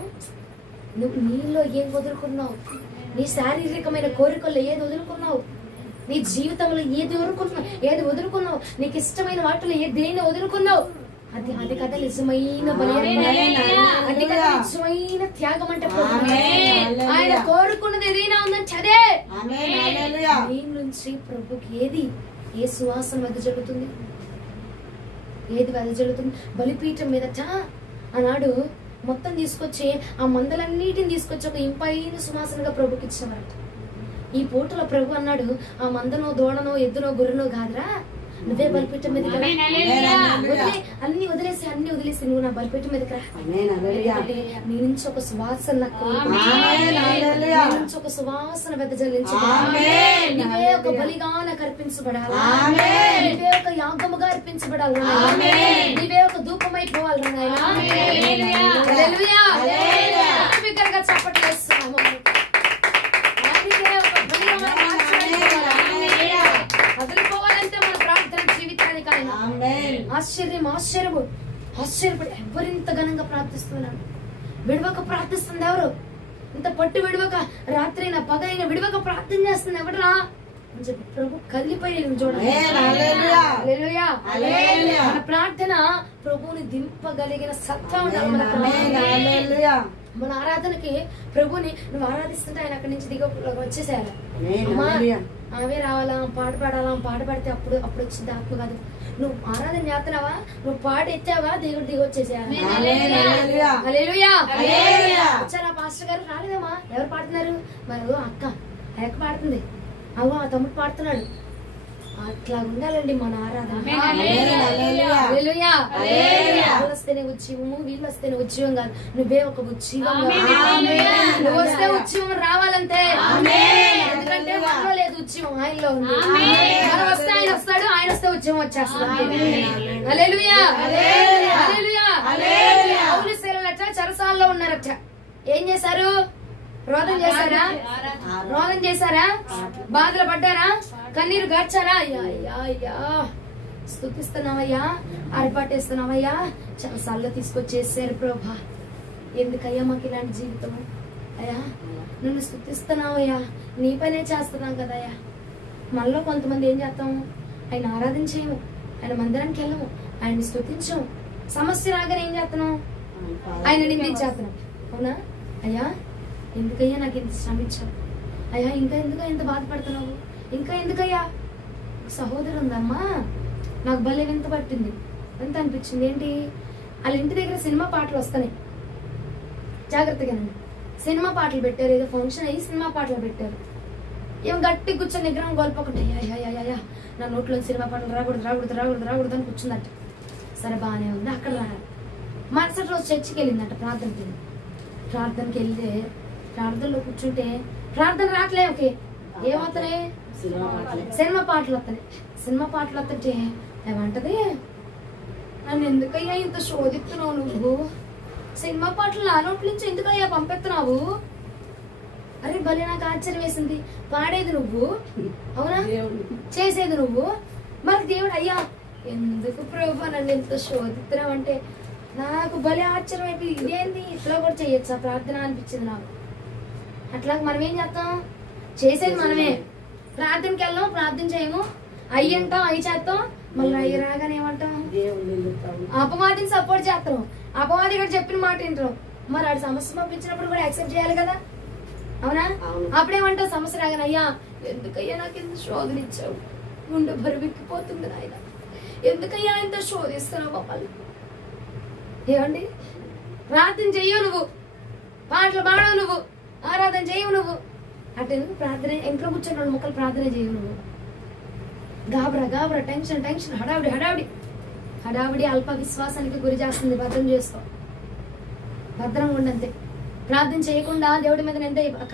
నువ్వు నీలో ఏం వదులుకున్నావు? నీ శారీరకమైన కోరికల్లో ఏది వదులుకున్నావు? నీ జీవితంలో ఏది వదులుకున్నావు? నీకు ఇష్టమైన వాటిలో దేన్ని వదులుకున్నావు? అది కదా నిజమైన బలి, అది కదా నిజమైన త్యాగం. అంటే ఆయన కోరుకున్నది ఏదైనా ఉందని చదే నీ నుంచి ప్రభుకి ఏ సువాసన వెదజల్లుతుంది? ఏది వెదజల్లుతుంది? బలిపీఠం మీదట ఆనాడు మొత్తం తీసుకొచ్చి ఆ మందలన్నిటిని తీసుకొచ్చి ఒక ఇంపైన సువాసనగా ప్రభుకి ఇచ్చేవారట. ఈ పూటలో ప్రభు అన్నాడు, ఆ మందనో దూడనో ఎద్దునో గుర్రనో కాదురా, నువ్వే బలిపీఠం మీదకి రా. అన్ని వదిలేసి నువ్వు నా బలిపీఠం మీదకి రా. నీ నుంచి ఒక సువాసన ఒక సువాసన వెదజల్లించబడాలి. నువ్వే ఒక బలిగా నాకు అర్పించబడాలి, నువ్వే ఒక యాగముగా అర్పించబడాలి, నువ్వే ఒక ధూపమై ఏమైపోవాలి బిగ్గరగా చప్పట్లు వేస్తున్నాము. వదిలిపోవాలంటే మన ప్రార్థన జీవితానికి ఆయన ఆశ్చర్యపడి ఎవరింత ఘనంగా ప్రార్థిస్తున్నాడు. విడవక ప్రార్థిస్తుంది ఎవరు? ఇంత పట్టు విడవక రాత్రైనా పగైనా విడవక ప్రార్థన చేస్తుంది ఎవడరా అని చెప్పి ప్రభు కదిలిపోయి చూడండి. మన ప్రార్థన ప్రభువుని దింపగలిగిన సత్తా ఉండాలి. మన ఆరాధనకి ప్రభుని నువ్వు ఆరాధిస్తుంటే ఆయన అక్కడి నుంచి దిగ వచ్చేసేయాలి. అవే రావాలా, పాట పాడాలా, పాట పాడితే అప్పుడు వచ్చింది ఆత్మ కాదు. నువ్వు ఆరాధన చేస్తున్నావా, నువ్వు పాట ఎత్తావా, దేవుడు దిగి వచ్చేసేయాలి. వచ్చారా పాస్టర్ గారు? రాలేదమ్మా. ఎవరు పాడుతున్నారు? మరి అక్క పాడుతుంది, అవు ఆ తమ్ముడు పాడుతున్నాడు. అట్లా ఉండాలండి మన ఆరాధన. వస్తేనే ఉద్యమము, వీళ్ళు వస్తేనే ఉద్యమం కాదు. నువ్వే ఒక ఉద్యమం, నువ్వు వస్తే ఉద్యమం రావాలంతే. ఎందుకంటే మనలో లేదు ఉద్యమం, ఆయనలో ఉంది. మనం వస్తే ఆయన వస్తాడు, ఆయన వస్తే ఉద్యమం వచ్చేస్తాడు. పౌలుసేలట చెరసాల్లో ఉన్నారట. ఏం చేశారు? రోదన చేశారా? బాధలు పడ్డారా? కన్నీరు గార్చారా? అయ్యా స్తుతిస్తున్నావయ్యా, అరపాటేస్తున్నావయ్యా, చెరసాల్లో తీసుకొచ్చేసారు ప్రభా. ఎందుకయ్యా మాకు ఇలాంటి జీవితం? అయ్యా నిన్ను స్తుతిస్తున్నావయ్యా, నీ పనే చేస్తున్నాం కదయ్యా. మనలో కొంతమంది ఏం చేస్తాము? ఆయన ఆరాధన చేయము, ఆయన మందిరానికి వెళ్ళము, ఆయన్ని స్తుతించము. సమస్య రాగానే ఏం చేస్తున్నాం? ఆయన నిందించేస్తున్నాం. అవునా? అయ్యా ఎందుకయ్యా నాకు ఇంత శ్రమించావు? అయ్యా ఇంకా ఎందుకు ఇంత బాధపడుతున్నావు? ఇంకా ఎందుకయ్యా? సహోదరు ఉందమ్మా, నాకు భలే వింత పట్టింది. ఎంత అనిపించింది ఏంటి? వాళ్ళ ఇంటి దగ్గర సినిమా పాటలు వస్తున్నాయి. జాగ్రత్తగానండి, సినిమా పాటలు పెట్టారు. ఏదో ఫంక్షన్ అయ్యి సినిమా పాటలు పెట్టారు. ఏం గట్టి కూర్చొని నిగ్రహం కోల్పోకుండా అయ్యా నా నోట్లో సినిమా పాటలు రాకూడదు అని కూర్చుందట. సరే బాగానే ఉంది. అక్కడ మరుసటి రోజు చర్చికి వెళ్ళిందట ప్రార్థనకి వెళ్తే ప్రార్థనలో కూర్చుంటే ప్రార్థన రావట్లే. ఓకే, ఏమవుతున్నాయి? సినిమా పాటలు వస్తున్నాయి. సినిమా పాటలు వస్తుంటే ఏమంటది? నన్ను ఎందుకయ్యా ఇంత శోధిస్తున్నావు నువ్వు? సినిమా పాటలు నా నోట్ల నుంచి ఎందుకయ్యా పంపిస్తున్నావు? అరే భలే నాకు ఆశ్చర్యం వేసింది. పాడేది నువ్వు, అవునా? చేసేది నువ్వు. మరి దేవుడు అయ్యా ఎందుకు ప్రభు నన్ను ఎంత శోధిస్తున్నావు అంటే నాకు భలే ఆశ్చర్యం అయిపోయి, ఇదేంటి ఇట్లా కూడా చేయొచ్చా ప్రార్థన అనిపించింది నాకు. అట్లా మనం ఏం చేస్తాం? చేసేది మనమే. ప్రార్థనకి వెళ్ళాం, ప్రార్థన చేయము, అయ్యంటాం, అయ్యి చేస్తాం. మళ్ళీ అయ్యి రాగానే ఏమంటాం? అపవాదిని సపోర్ట్ చేస్తాం. అపవాది ఇక్కడ చెప్పిన మాట వింటాం. మరి ఆడు సమస్య పంపించినప్పుడు కూడా యాక్సెప్ట్ చేయాలి కదా, అవునా? అప్పుడేమంటావు? సమస్య రాగానే అయ్యా ఎందుకయ్యా నాకు ఎంత శోధన ఇచ్చావు? గుండె బరువెక్కిపోతుంది నాయన, ఎందుకయ్యా ఇంత శోధిస్తున్నావు మమ్మల్ని? ఏమండి? ప్రార్థన చెయ్యవు నువ్వు, పాటలు పాడవు నువ్వు, ఆరాధన చేయవు నువ్వు. అటెందుకు ప్రార్థన? ఇంట్లో కూర్చొని 2 ముక్కలు ప్రార్థన చేయవు నువ్వు. గాబరా టెన్షన్ హడావిడి అల్ప విశ్వాసానికి గురి చేస్తుంది. భద్రం చేసుకో, భద్రంగా ఉండంతే. ప్రార్థన చేయకుండా దేవుడి మీద నింద అయిపోక,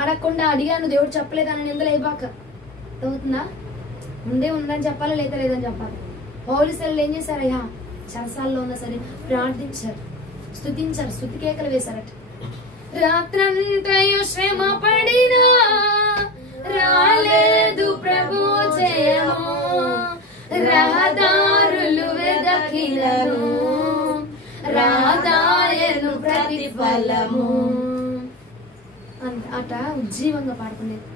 అడగకుండా అడిగాను దేవుడు చెప్పలేదని నిందలు అయిపోక. అవుతుందా? ముందే ఉందని చెప్పాలి, లేదా లేదని చెప్పాలి. పౌలుసేలు ఏం చేశారయ్యా? చెరసాల్లో ఉన్నా సరే ప్రార్థించారు, స్తుతించారు, స్తుతి కేకలు వేశారట. రాత్రంతయు శ్రమ పడినా రాలేదు ప్రభు జయము, రహదారులు వెదకినను రాదాయను ప్రతిఫలము. అట ఉజ్జీవంగా పాడుకునేది.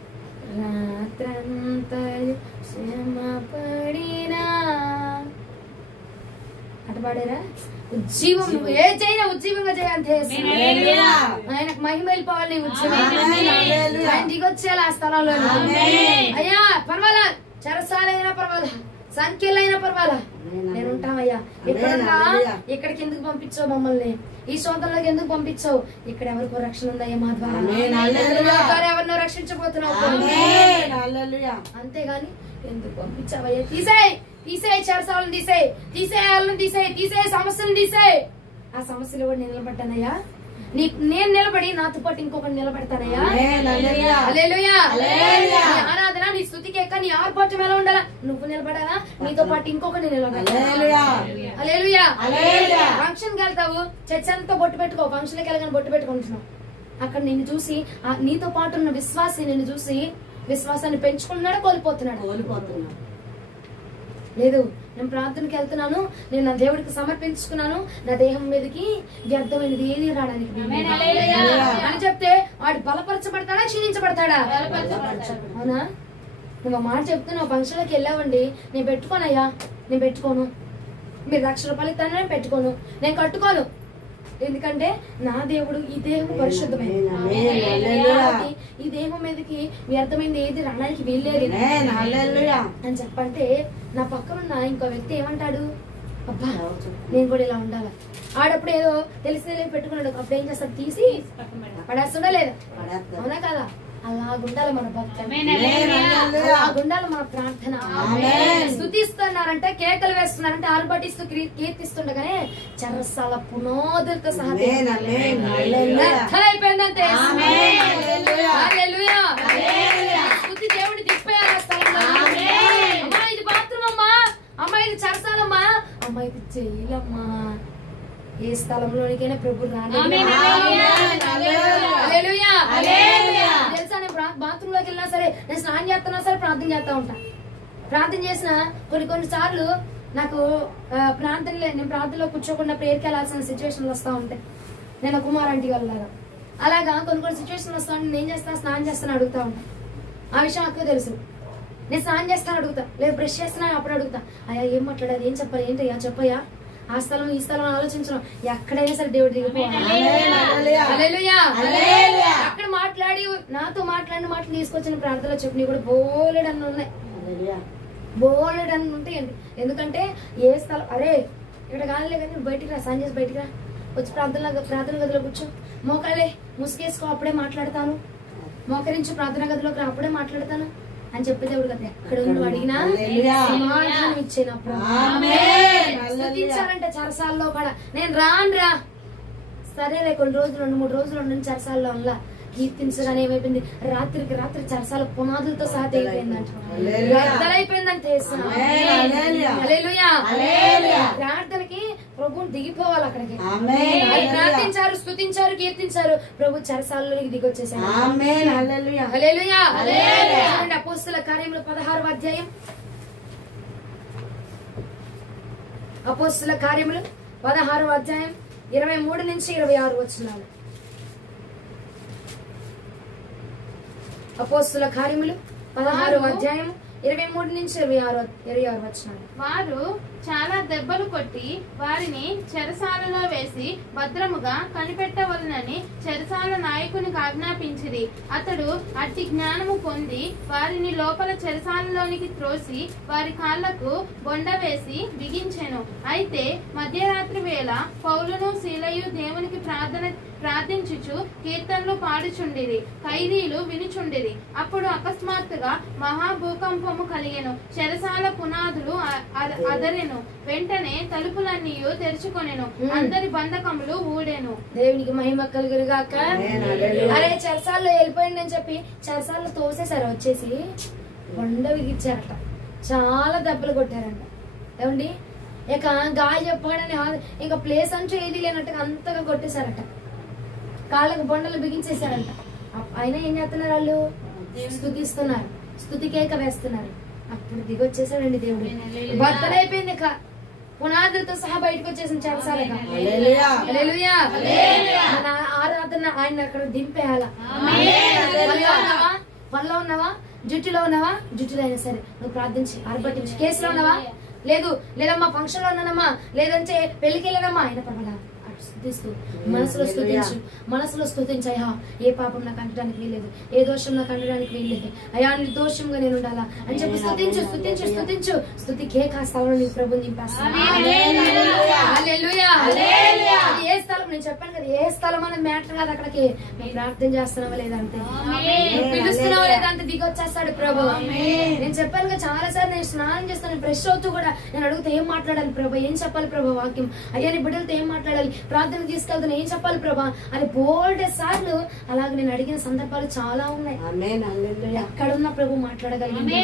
రాత్రంతయు శ్రమ పడినా అట పాడారా? ఉజ్జీవం. నువ్వు ఏ చేయనా ఉజ్జీవంగా చేయాలి. ఆయనకు మహిమ వెళ్ళిపోవాలి. ఆయన దిగొచ్చేయాలి ఆ స్థలంలో. అయ్యా పర్వాలా, చెరసాలైనా పర్వాలా, సంఖ్యలైనా పర్వాలా, నేను ఉంటామయ్యా. ఎక్కడున్నా ఇక్కడికి ఎందుకు పంపించావు మమ్మల్ని? ఈ శోధనలోకి ఎందుకు పంపించావు? ఇక్కడ ఎవరికో రక్షణ ఉందయ్యా మా ద్వారా, ఎవరినో రక్షించబోతున్నావు. అంతేగాని ఎందుకు పంపించావయ్యా? తీసేయి చెరసాలను, తీసేయాలను, తీసేయి సమస్యలను తీసేయి. ఆ సమస్యలు కూడా నేను నిలబడ్డానయ్యా. నేను నిలబడి నాతో పాటు ఇంకొకటి నిలబెడతానయ్యా. హల్లెలూయా. హల్లెలూయా. హల్లెలూయా. నీ ఆరాధన నీ స్తుతికి ఎక్క నీ ఆర్భాటం ఎలా ఉండాలా? నువ్వు నిలబడాలా, నీతో పాటు ఇంకొకటి నిలబడాలి. హల్లెలూయా. హల్లెలూయా. హల్లెలూయా. ఫంక్షన్ కి వెళ్తావు, చర్చ్ అంతా బొట్టు పెట్టుకో, ఫంక్షన్ కి వెళ్ళగానే బొట్టు పెట్టుకుంటున్నావు. అక్కడ నిన్ను చూసి నీతో పాటు ఉన్న విశ్వాసి నిన్ను చూసి విశ్వాసాన్ని పెంచుకుంటున్నాడా, కోల్పోతున్నాడు? లేదు, నేను ప్రార్థనకి వెళ్తున్నాను, నేను నా దేవుడికి సమర్పించుకున్నాను, నా దేహం మీదకి వ్యర్థమైనది ఏది రావడానికి అని చెప్తే వాడు బలపరచబడతాడా, క్షీణించబడతాడా? అవునా? నువ్వు మాట చెప్తున్నావు, ఫంక్షన్లోకి వెళ్ళావండి, నేను పెట్టుకోనయ్యా, నేను పెట్టుకోను, మీరు ₹1,00,000 ఇస్తాను, నేను పెట్టుకోను, నేను కట్టుకోను. ఎందుకంటే నా దేవుడు ఈ దేహం పరిశుద్ధమైనది, ఈ దేహం మీదకి వ్యర్థమైంది ఏది రావడానికి వీల్లేదు అని చెప్పంటే నా పక్కనున్న ఇంకో వ్యక్తి ఏమంటాడు, అబ్బా నేను కూడా ఇలా ఉండాలి. ఆడప్పుడు ఏదో తెలిసి పెట్టుకున్నాడు, అప్పుడు ఏం చేస్తాడు, తీసి పడేస్తుందా లేదా? అవునా కదా? అలాగుండాలి మన భక్తి, అలాగుండాలి మన ప్రార్థన. స్తుతిస్తున్నారంటే, కేకలు వేస్తున్నారంటే, ఆర్భటిస్తూ కీర్తిస్తుండగానే చెరసాల పునాదులతో సహా అయిపోయిందంటే స్తుతి దేవుడిని దిప్పేయాలి. అమ్మా ఇది బాత్రూమ్ అమ్మా, అమ్మా ఇది చెరసాలమ్మా, అమ్మా ఇది జైలమ్మా. ఏ స్థలంలోనికైనా ప్రభు రాని తెలుసా? నేను బాత్రూమ్ లోకి వెళ్ళినా సరే, నేను స్నానం చేస్తున్నా సరే ప్రార్థన చేస్తా ఉంటా. ప్రార్థన చేసిన కొన్ని సార్లు నాకు నేను ప్రార్థనలో కూర్చోకుండా ప్రేయర్కి వెళ్ళాల్సిన సిచ్యువేషన్లు వస్తూ ఉంటాయి. నేను కుమార్ ఆంటీ వాళ్ళలాగా అలాగా కొన్ని సిచ్యువేషన్లు వస్తా ఉంటే నేను చేస్తా, స్నానం చేస్తాను అడుగుతా ఉంటా. ఆ విషయం అక్క తెలుసు. నేను స్నానం చేస్తాను అడుగుతా, లేదు బ్రష్ చేస్తున్నా అప్పుడు అడుగుతా, అయ్యా ఏం మాట్లాడాలి, ఏం చెప్పాలి, ఏంటయ్యా చెప్పయ్యా, ఆ స్థలం ఈ స్థలం ఆలోచించడం. ఎక్కడైనా సరే దేవుడు దిగిపోవాలి. అక్కడ మాట్లాడి నాతో మాట్లాడిన మాటలు తీసుకొచ్చిన ప్రార్థనలో చెప్పి నీ కూడా బోలెడన్ని ఉన్నాయి, బోలెడన్ని ఉంటాయండి. ఎందుకంటే ఏ స్థలం, అరే ఇక్కడ కాదులే కానీ బయటికి రా, సాయం చేసి బయటికి రా, వచ్చి ప్రార్థన గదిలో కూర్చో, మోకాలే ముసుగేసుకో, అప్పుడే మాట్లాడతాను, మోకరించి ప్రార్థన గదిలోకి రా, అప్పుడే మాట్లాడతాను అని చెప్పే దేవుడు కదా. ఎక్కడ నువ్వు అడిగినా సమాధానం ఇచ్చేనప్పుడు స్తుతించాలంటే చెరసాల్లో కూడా నేను రానురా, సరేలే కొన్ని రోజులు 2-3 రోజులు ఉండి చెరసాల్లో ఉన్నా కీర్తించగానే ఏమైపోయింది, రాత్రికి రాత్రి చెరసాల పునాదులతో సహా అయిపోయిందంట, అయిపోయిందంటే ప్రార్థనకి ప్రభు దిగిపోవాలి అక్కడికి. ప్రార్థించారు, స్తుతించారు, కీర్తించారు, ప్రభు చెరసాలలోకి దిగొచ్చేసాడు. అపోస్తల కార్యములు 16వ అధ్యాయం, అపోస్తల కార్యములు 16వ అధ్యాయం 23 నుంచి 26 వచనాలు. అపోస్తల కార్యములు 16వ అధ్యాయం 23 నుంచి 26 వచనాలు. వారు చాలా దెబ్బలు కొట్టి వారిని చెరసాలలో వేసి భద్రముగా కనిపెట్టవలనని చెరసాల నాయకునికి ఆజ్ఞాపించిరి. అతడు అట్టి జ్ఞానము పొంది వారిని లోపల చెరసాలలోనికి త్రోసి వారి కాళ్లకు బొండ వేసి బిగించెను. అయితే మధ్యరాత్రి వేళ పౌలును సీలయు దేవునికి ప్రార్థించుచు కీర్తనలు పాడుచుండిరి, ఖైదీలు వినుచుండిరి. అప్పుడు అకస్మాత్తుగా మహాభూకంపము కలిగెను, చెరసాల పునాదులు అదరెను, వెంటనే తలుపులన్నీ తెరుచుకొనెను, అందరి బంధకములు ఊడెను. దేవునికి మహిమ కలుగునుగాక. అరే చెరసాల్లో వెళ్ళిపోయింది అని చెప్పి చెరసాల్లో తోసేసారు, వచ్చేసి బొండ విగిచ్చారట, చాలా దెబ్బలు కొట్టారంట. ఏమండి ఇక గాయ చెప్పాడని ఇంకా ప్లేస్ అంటూ ఏది లేనట్టుగా అంతగా కొట్టేశారట, కాళ్ళకు బొండలు బిగించేశారంట. అయినా ఏం చేస్తున్నారు వాళ్ళు? స్తుతిస్తున్నారు, స్తుతి కేక వేస్తున్నారు. అప్పుడు దిగొచ్చేసాడండి దేవుడు, బద్దలైపోయింది పునాదులతో సహా బయటకు వచ్చేసిన చెరసాలగా. మన ఆరాధన ఆయన అక్కడ దింపేయాల. పనిలో ఉన్నావా, జుట్టులో ఉన్నావా, జుట్టులో అయినా సరే నువ్వు ప్రార్థించి ఆర్భటించి. కేసులో ఉన్నావా, లేదు లేదమ్మా ఫంక్షన్ లో ఉన్నానమ్మా, లేదంటే పెళ్లికి వెళ్ళానమ్మా, ఆయన పర్వాలా స్తుతిస్తూ మనసులో స్తుతించు, మనసులో స్తుతించయ్యా, ఏ పాపం నాకు అంటడానికి వీల్లేదు, ఏ దోషం నాకు అంటడానికి వీల్లేదు, అయ్యా నిర్దోషంగా నేను ఉండాలా అని చెప్పి స్తుతించు, స్తుతించు, స్తుతించు. స్తుతి కేక స్థలంలో నీ ప్రభు నింపేస్తాను. ఏ స్థలం, నేను చెప్పాను కదా, ఏ స్థలం అనేది మ్యాటర్ కాదు. అక్కడికి మేము ప్రార్థన చేస్తున్నావా లేదంటే, పిలుస్తున్నావా లేదంటే దిగొచ్చేస్తాడు ప్రభు. నేను చెప్పాను కదా చాలా సార్లు, నేను స్నానం చేస్తాను, ఫ్రెష్ అవుతూ కూడా నేను అడుగుతా ఏం మాట్లాడాలి ప్రభు, ఏం చెప్పాలి ప్రభు వాక్యం, అయ్యా నీ బిడ్డలతో ఏం మాట్లాడాలి, ప్రార్థన తీసుకెళ్తున్నా, ఏం చెప్పాలి ప్రభా అని బోల్డ్ సార్లు అలాగ నేను అడిగిన సందర్భాలు చాలా ఉన్నాయి. ఎక్కడున్నా ప్రభు మాట్లాడగలిగింది,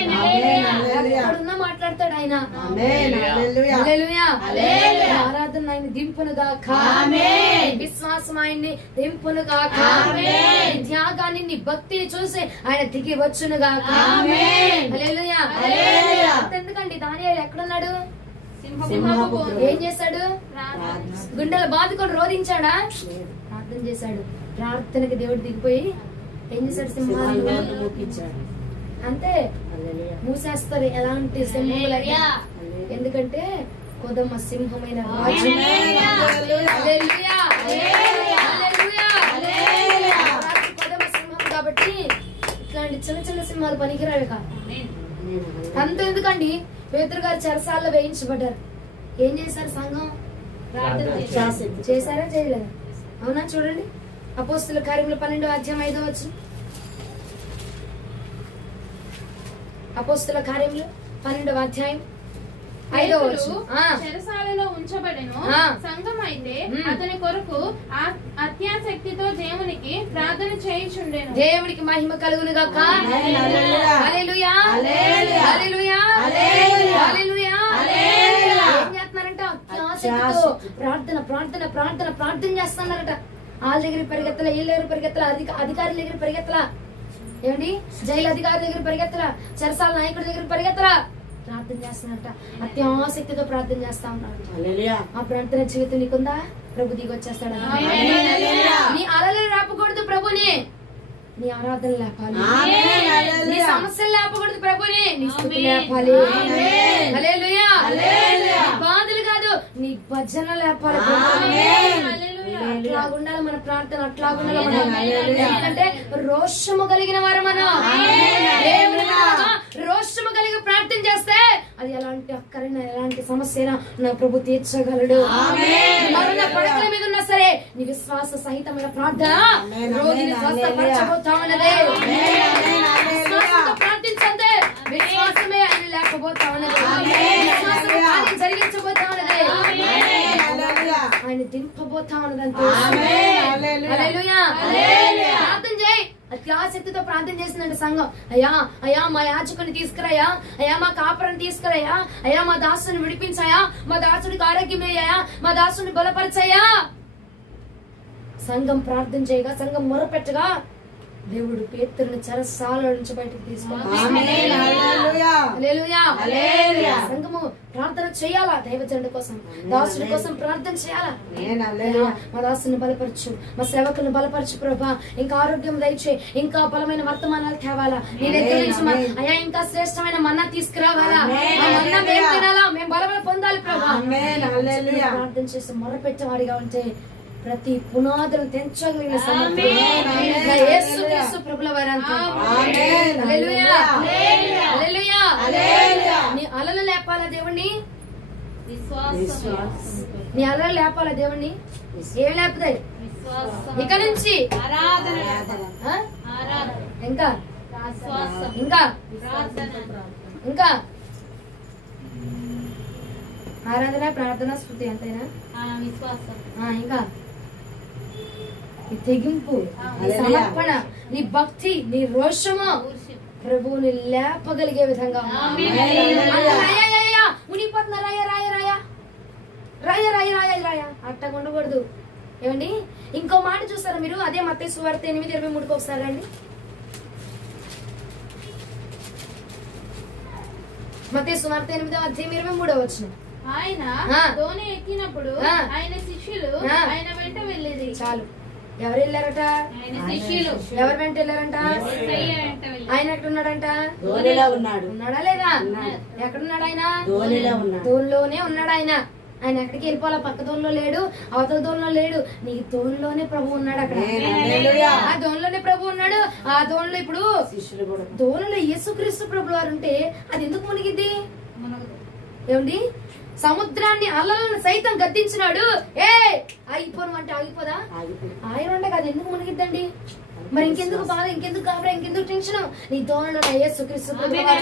ఎక్కడున్నా మాట్లాడతాడు ఆయన. హల్లెలూయా. ఆరాధన ఆయన దింపునుగా, విశ్వాసం ఆయన్ని దింపునుగా, త్యాగాన్ని నీ భక్తిని చూసి ఆయన దిగి వచ్చునుగా. హల్లెలూయా. ఎందుకండి దానియేలు ఎక్కడున్నాడు? ఏం చేశాడు? గుండెల బాదుకొని రోధించాడా? ప్రార్థన చేశాడు. ప్రార్థనకి దేవుడు దిగిపోయి ఏం చేశాడు? సింహాలు అంతే మూసేస్తారు ఎలాంటి సింహములైనా. ఎందుకంటే కొదమ సింహమైన రాజు. కొదమ సింహం కాబట్టి ఇట్లాంటి చిన్న చిన్న సింహాలు పనికిరాడు కాదు. అంత ఎందుకండి పేతురు గారు చెరసాల్లో వేయించబడ్డారు. ఏం చేశారు? సంఘం చేశారా చేయలేదా? అవునా? చూడండి అపోస్తుల కార్యములు 12వ అధ్యాయం 5వ వచనం. అపోస్తుల కార్యములు 12వ అధ్యాయం 5వ వచనం. చెరసాలలో ఉంచబడెను. సంఘం అయితే అతని కొరకు అత్యాసక్తితో దేవునికి ప్రార్థన చేయుచుండెను. దేవునికి మహిమ కలుగును గాక. హల్లెలూయా. హల్లెలూయా. హల్లెలూయా. ఏం చేస్తున్నారంట? అత్యాసక్తితో ప్రార్థన ప్రార్థన ప్రార్థన ప్రార్థన చేస్తున్నారట. వాళ్ళ దగ్గర పరిగెత్తలా, వీళ్ళ దగ్గర పరిగెత్తలా, అధికారుల దగ్గర పరిగెత్తలా, ఏమండి జైలు అధికారి దగ్గర పరిగెత్తలా, చెరసాల నాయకుడి దగ్గర పరిగెత్తలా, ప్రార్థన చేస్తున్నారట. అత్యాసక్తితో ప్రార్థన చేస్తా ఉన్నారు. ఆ ప్రార్థన జీవితం నీకుందా? ప్రభు దిగి వచ్చేస్తాడు. నీ అలలు లేపకూడదు ప్రభుని, నీ ఆరాధన లేపాలి. నీ సమస్యలు లేపకూడదు ప్రభుని, నీ స్తుతి లేపాలి. హల్లెలూయా. బాధలు కాదు, నీ భజన లేపాలి. అట్లా ఉండాలి మన ప్రార్థన, అట్లా ఉండాలి మనం. ఎందుకంటే రోషము కలిగిన వారు మనం. రోషము కలిగి ప్రార్థన చేస్తే అది ఎలాంటి అక్కరైనా ఎలాంటి సమస్య అయినా నా ప్రభు తీర్చగలడు. మరణ పడకల మీద ఉన్నా సరే నీ విశ్వాస సహితమైన ప్రార్థన రోగిని స్వస్థపరచబోతా ఉన్నది. విశ్వాసంతో ప్రార్థించండి, విశ్వాసమే ఆయన లేకపోతా ఉన్నది. విశ్వాసమే కార్యం జరిగించబోతా ఉన్నది. ఆయన దింపబోతా ఉన్నదంటే ప్రార్థన చేయి. అత్యాసక్తితో ప్రార్థన చేసిందంటే సంఘం. అయ్యా అయ్యా మా యాజకుని తీసుకురాయా, అయ్యా మా కాపురాన్ని తీసుకురాయా, అయ్యా మా దాసుని విడిపించాయా, మా దాసుడికి ఆరోగ్యం అయ్యా, మా దాసుని బలపరచాయా. సంఘం ప్రార్థన చేయగా, సంఘం మొరపెట్టగా దేవుడు పేతురుని చెరసాల నుంచి బయటకు తీసుకున్నాడు. సంఘము ప్రార్థన చేయాలా? దైవజనుడి కోసం, దాసుడి కోసం ప్రార్థన చేయాలా? మా దాసుని బలపరచు, మా సేవకులను బలపరచు ప్రభా. ఇంకా ఆరోగ్యం దయచే, ఇంకా బలమైన వర్తమానాలు తేవాలా నీ దగ్గర నుంచి. అయ్యా ఇంకా శ్రేష్టమైన మన్నా తీసుకురావాలా, ఆ మన్నా మేము తినాలా, మేము బలమైన పొందాలి ప్రభా. ప్రార్థన చేసి మొరపెట్టేవాడిగా ఉంటే ప్రతి పునాదులు తెంచగలిగిన యేసు ప్రభుల వారంతా. నీ అలలు లేపాలా దేవుణ్ణి? నీ అలలు లేపాలా దేవుణ్ణి? ఏం లేపుతాయి ఇక నుంచి? ఇంకా ఇంకా ఇంకా ఆరాధన, ప్రార్థన, స్తుతి అంతేనా? ఇంకా నీ తెగింపు, నీ సమర్పణ, నీ భక్తి, నీ రోషము ప్రభువుని లేపగలిగే విధంగా ఉనిపోతున్నా రాయ రాయ రాయ రాయ రాయ రాయ రాయ అట్టగా ఉండకూడదు. ఏమండి ఇంకో మాట చూస్తారా మీరు? అదే మత్తయి సువార్త 8:23 ఒకసారి రండి. మత్తయి సువార్త 8వ అధ్యాయం 23వ వచనం. ఆయన దోణి ఎక్కినప్పుడు ఆయన శిష్యులు ఆయన వెంట వెళ్ళేది. చాలు. ఎవరు వెళ్ళారట? ఎవరు వెంట వెళ్ళారంట? ఆయన ఎక్కడున్నాడంట? ఉన్నాడా లేదా? ఎక్కడున్నాడు ఆయన? దోనిలోనే ఉన్నాడు ఆయన. ఆయన ఎక్కడికి వెళ్ళిపోవాలా? పక్క దోనిలో లేడు, అవతల దోనిలో లేడు, నీ దోనిలోనే ప్రభు ఉన్నాడు. అక్కడ ఆ దోనిలోనే ప్రభు ఉన్నాడు. ఆ దోనిలో ఇప్పుడు దోనిలో యేసుక్రీస్తు ప్రభు వారు ఉంటే అది ఎందుకు మునిగిద్ది? ఏమండి సముద్రాన్ని అలలను సైతం గద్దించినాడు. ఆగిపోను అంటే ఆగిపోదా? ఆయన ఉండగా అది ఎందుకు మునిగిద్దండి? మరి ఇంకెందుకు బాధ, ఇంకెందుకు కాబరా, ఇంకెందుకు టెన్షన్? నీ దోణలో యేసుక్రీస్తు ఉండగా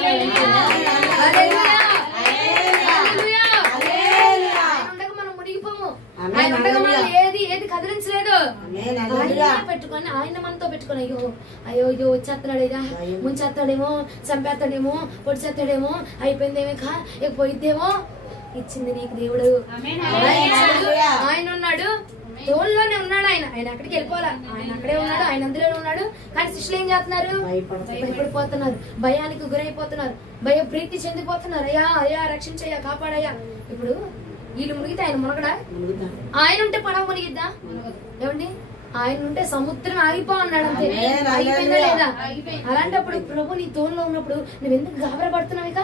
మనం మునిగిపోము. ఆయన ఉండగా మనం ఏది పెట్టుకొని ఆయన మనతో పెట్టుకొని అయ్యో అయ్యో అయ్యో వచ్చేస్తున్నాడు ఇక ముంచేస్తాడేమో చంపేస్తాడేమో పొడిచేస్తాడేమో అయిపోయిందేమో ఇక పోయిద్దేమో. ఇచ్చింది నీకు దేవుడు. ఆయన ఉన్నాడు, తోలులోనే ఉన్నాడు. ఆయన అక్కడికి వెళ్ళిపోవాలా, ఆయన అక్కడే ఉన్నాడు, ఆయన అందులోనే ఉన్నాడు. కానీ శిష్యులు ఏం చేస్తున్నారు? భయపడిపోతున్నారు, భయానికి గురైపోతున్నారు, భయ ప్రీతి చెందిపోతున్నారు. అయ్యా అయ్యా రక్షించయ్యా, కాపాడయ్యా. ఇప్పుడు వీళ్ళు మునిగితే ఆయన మునగడా? ఆయన ఉంటే పడవ మునిగిద్దా? ఏమండి, ఆయన ఉంటే సముద్రం ఆగిపో అన్నాడు అంతే. ఆగిపోయిందా లేదా? అలాంటప్పుడు ప్రభు నీ తోలులో ఉన్నప్పుడు నువ్వెందుకు గాబరా పడుతున్నావు? ఇక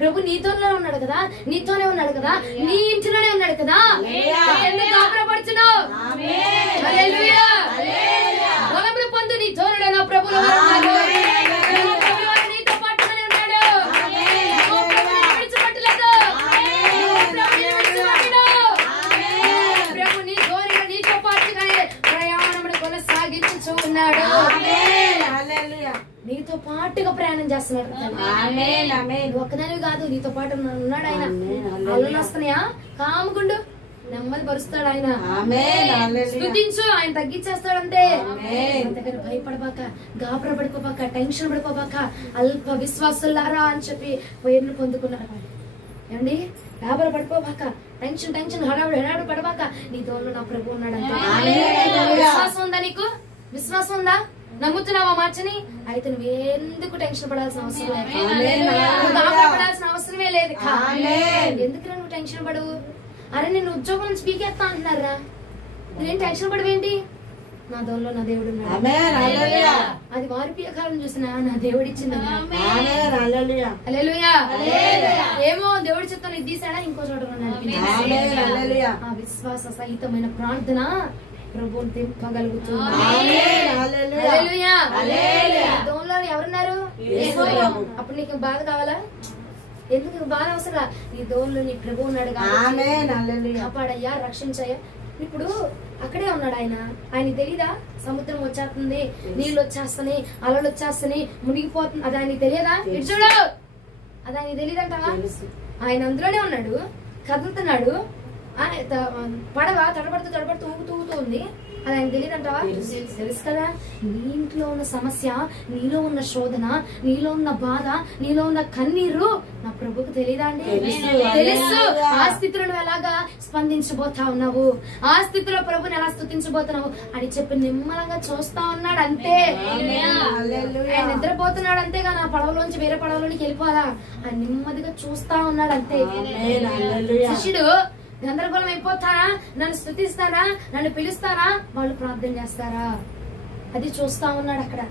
ప్రభు నీతోనే ఉన్నాడు కదా, నీతోనే ఉన్నాడు కదా, నీ ఇంటిలోనే ఉన్నాడు కదా, ఎందుకు గాబరా పడుతున్నావు? బలమును పొందు, నీ తోడులో ప్రభులో ఉన్నాడు, నీతో పాటుగానే ఉన్నాడు, విడిచిపెట్టలేదు. ప్రభు నీ తోడులో నీతో పాటుగానే ప్రయాణమును కొనసాగించుచూ ఉన్నాడు. నీతో పాటుగా ప్రయాణం చేస్తున్నాడు. ఒక్కదాని కాదు, నీతో పాటు ఉన్నాడు ఆయన. అల్లు వస్తున్నాయా? కాముకుండు, నెమ్మది పరుస్తాడు ఆయన. స్తుతించు, ఆయన తగ్గించేస్తాడంతే. అంతకని భయపడబాక, గాబరా పడిపోబాక, టెన్షన్ పడిపోబాక. అల్ప విశ్వాసులారా అని చెప్పి పేర్లు పొందుకున్నారు. ఏమండి, గాబరా పడిపోబాక, టెన్షన్ హడావుడు పడబాక. నీ తోడు నా ప్రభు ఉన్నాడంటే. విశ్వాసం ఉందా నీకు? విశ్వాసం ఉందా? నమ్ముతున్నావా మార్చని? అయితే నువ్వెందుకు టెన్షన్ పడాల్సిన అవసరం లేదు, పడాల్సిన అవసరమే లేదు. ఎందుకు నువ్వు టెన్షన్ పడవు? అరే నేను ఉద్యోగం నుంచి పీకేస్తా అంటున్నారా, నువ్వేం టెన్షన్ పడవేంటి? నా దోల్లో నా దేవుడు ఉన్నాడు. అది వారి పీకాలను చూసినా నా దేవుడు ఇచ్చింది. ఏమో దేవుడి చెప్తాను ఇది తీసాడా, ఇంకో చోట ఆ విశ్వాస సహితమైన ప్రార్థన ప్రభువుని దింపగలుగుతుంది. దోన్లో ఎవరున్నారు? అప్పుడు నీకు బాధ కావాలా? ఎందుకు బాధ అవసరం? నీ దోన్లో నీ ప్రభు ఉన్నాడు కాబట్టి కాపాడయ్యా, రక్షించయ్యా. ఇప్పుడు అక్కడే ఉన్నాడు ఆయన. ఆయన తెలీదా సముద్రం వచ్చేస్తుంది, నీళ్ళు వచ్చేస్తున్నాయి, అలలు వచ్చేస్తున్నాయి, మునిగిపోతుంది? అది ఆయన తెలియదా? ఇటు చూడు, అది ఆయన తెలియదంటావా? ఆయన అందులోనే ఉన్నాడు, కదులుతున్నాడు. పడవ తడబడుతూ ఊగుతూ ఉంది. అది ఆయన తెలియదంటావా? తెలుసు కదా. నీ ఇంట్లో ఉన్న సమస్య, నీలో ఉన్న శోధన, నీలో ఉన్న బాధ, నీలో ఉన్న కన్నీరు నా ప్రభుకు తెలియదా అండి? తెలుసు. ఆ స్థితిలో నువ్వు ఎలాగా స్పందించబోతా ఉన్నావు, ఆ స్థితిలో ప్రభుని ఎలా స్తుతించబోతున్నావు అని చెప్పి నిమ్మలంగా చూస్తా ఉన్నాడు అంతే. ఆయన నిద్రపోతున్నాడు అంతేగా నా పడవలోంచి వేరే పడవలోనికి వెళ్ళిపోవాలా? ఆయన నెమ్మదిగా చూస్తా ఉన్నాడు అంతే. శిష్యుడు గందరగోళం అయిపోతారా? నన్ను స్తుతిస్తారా? నన్ను పిలుస్తారా? వాళ్ళు ప్రార్థన చేస్తారా? అది చూస్తా ఉన్నాడు అక్కడ.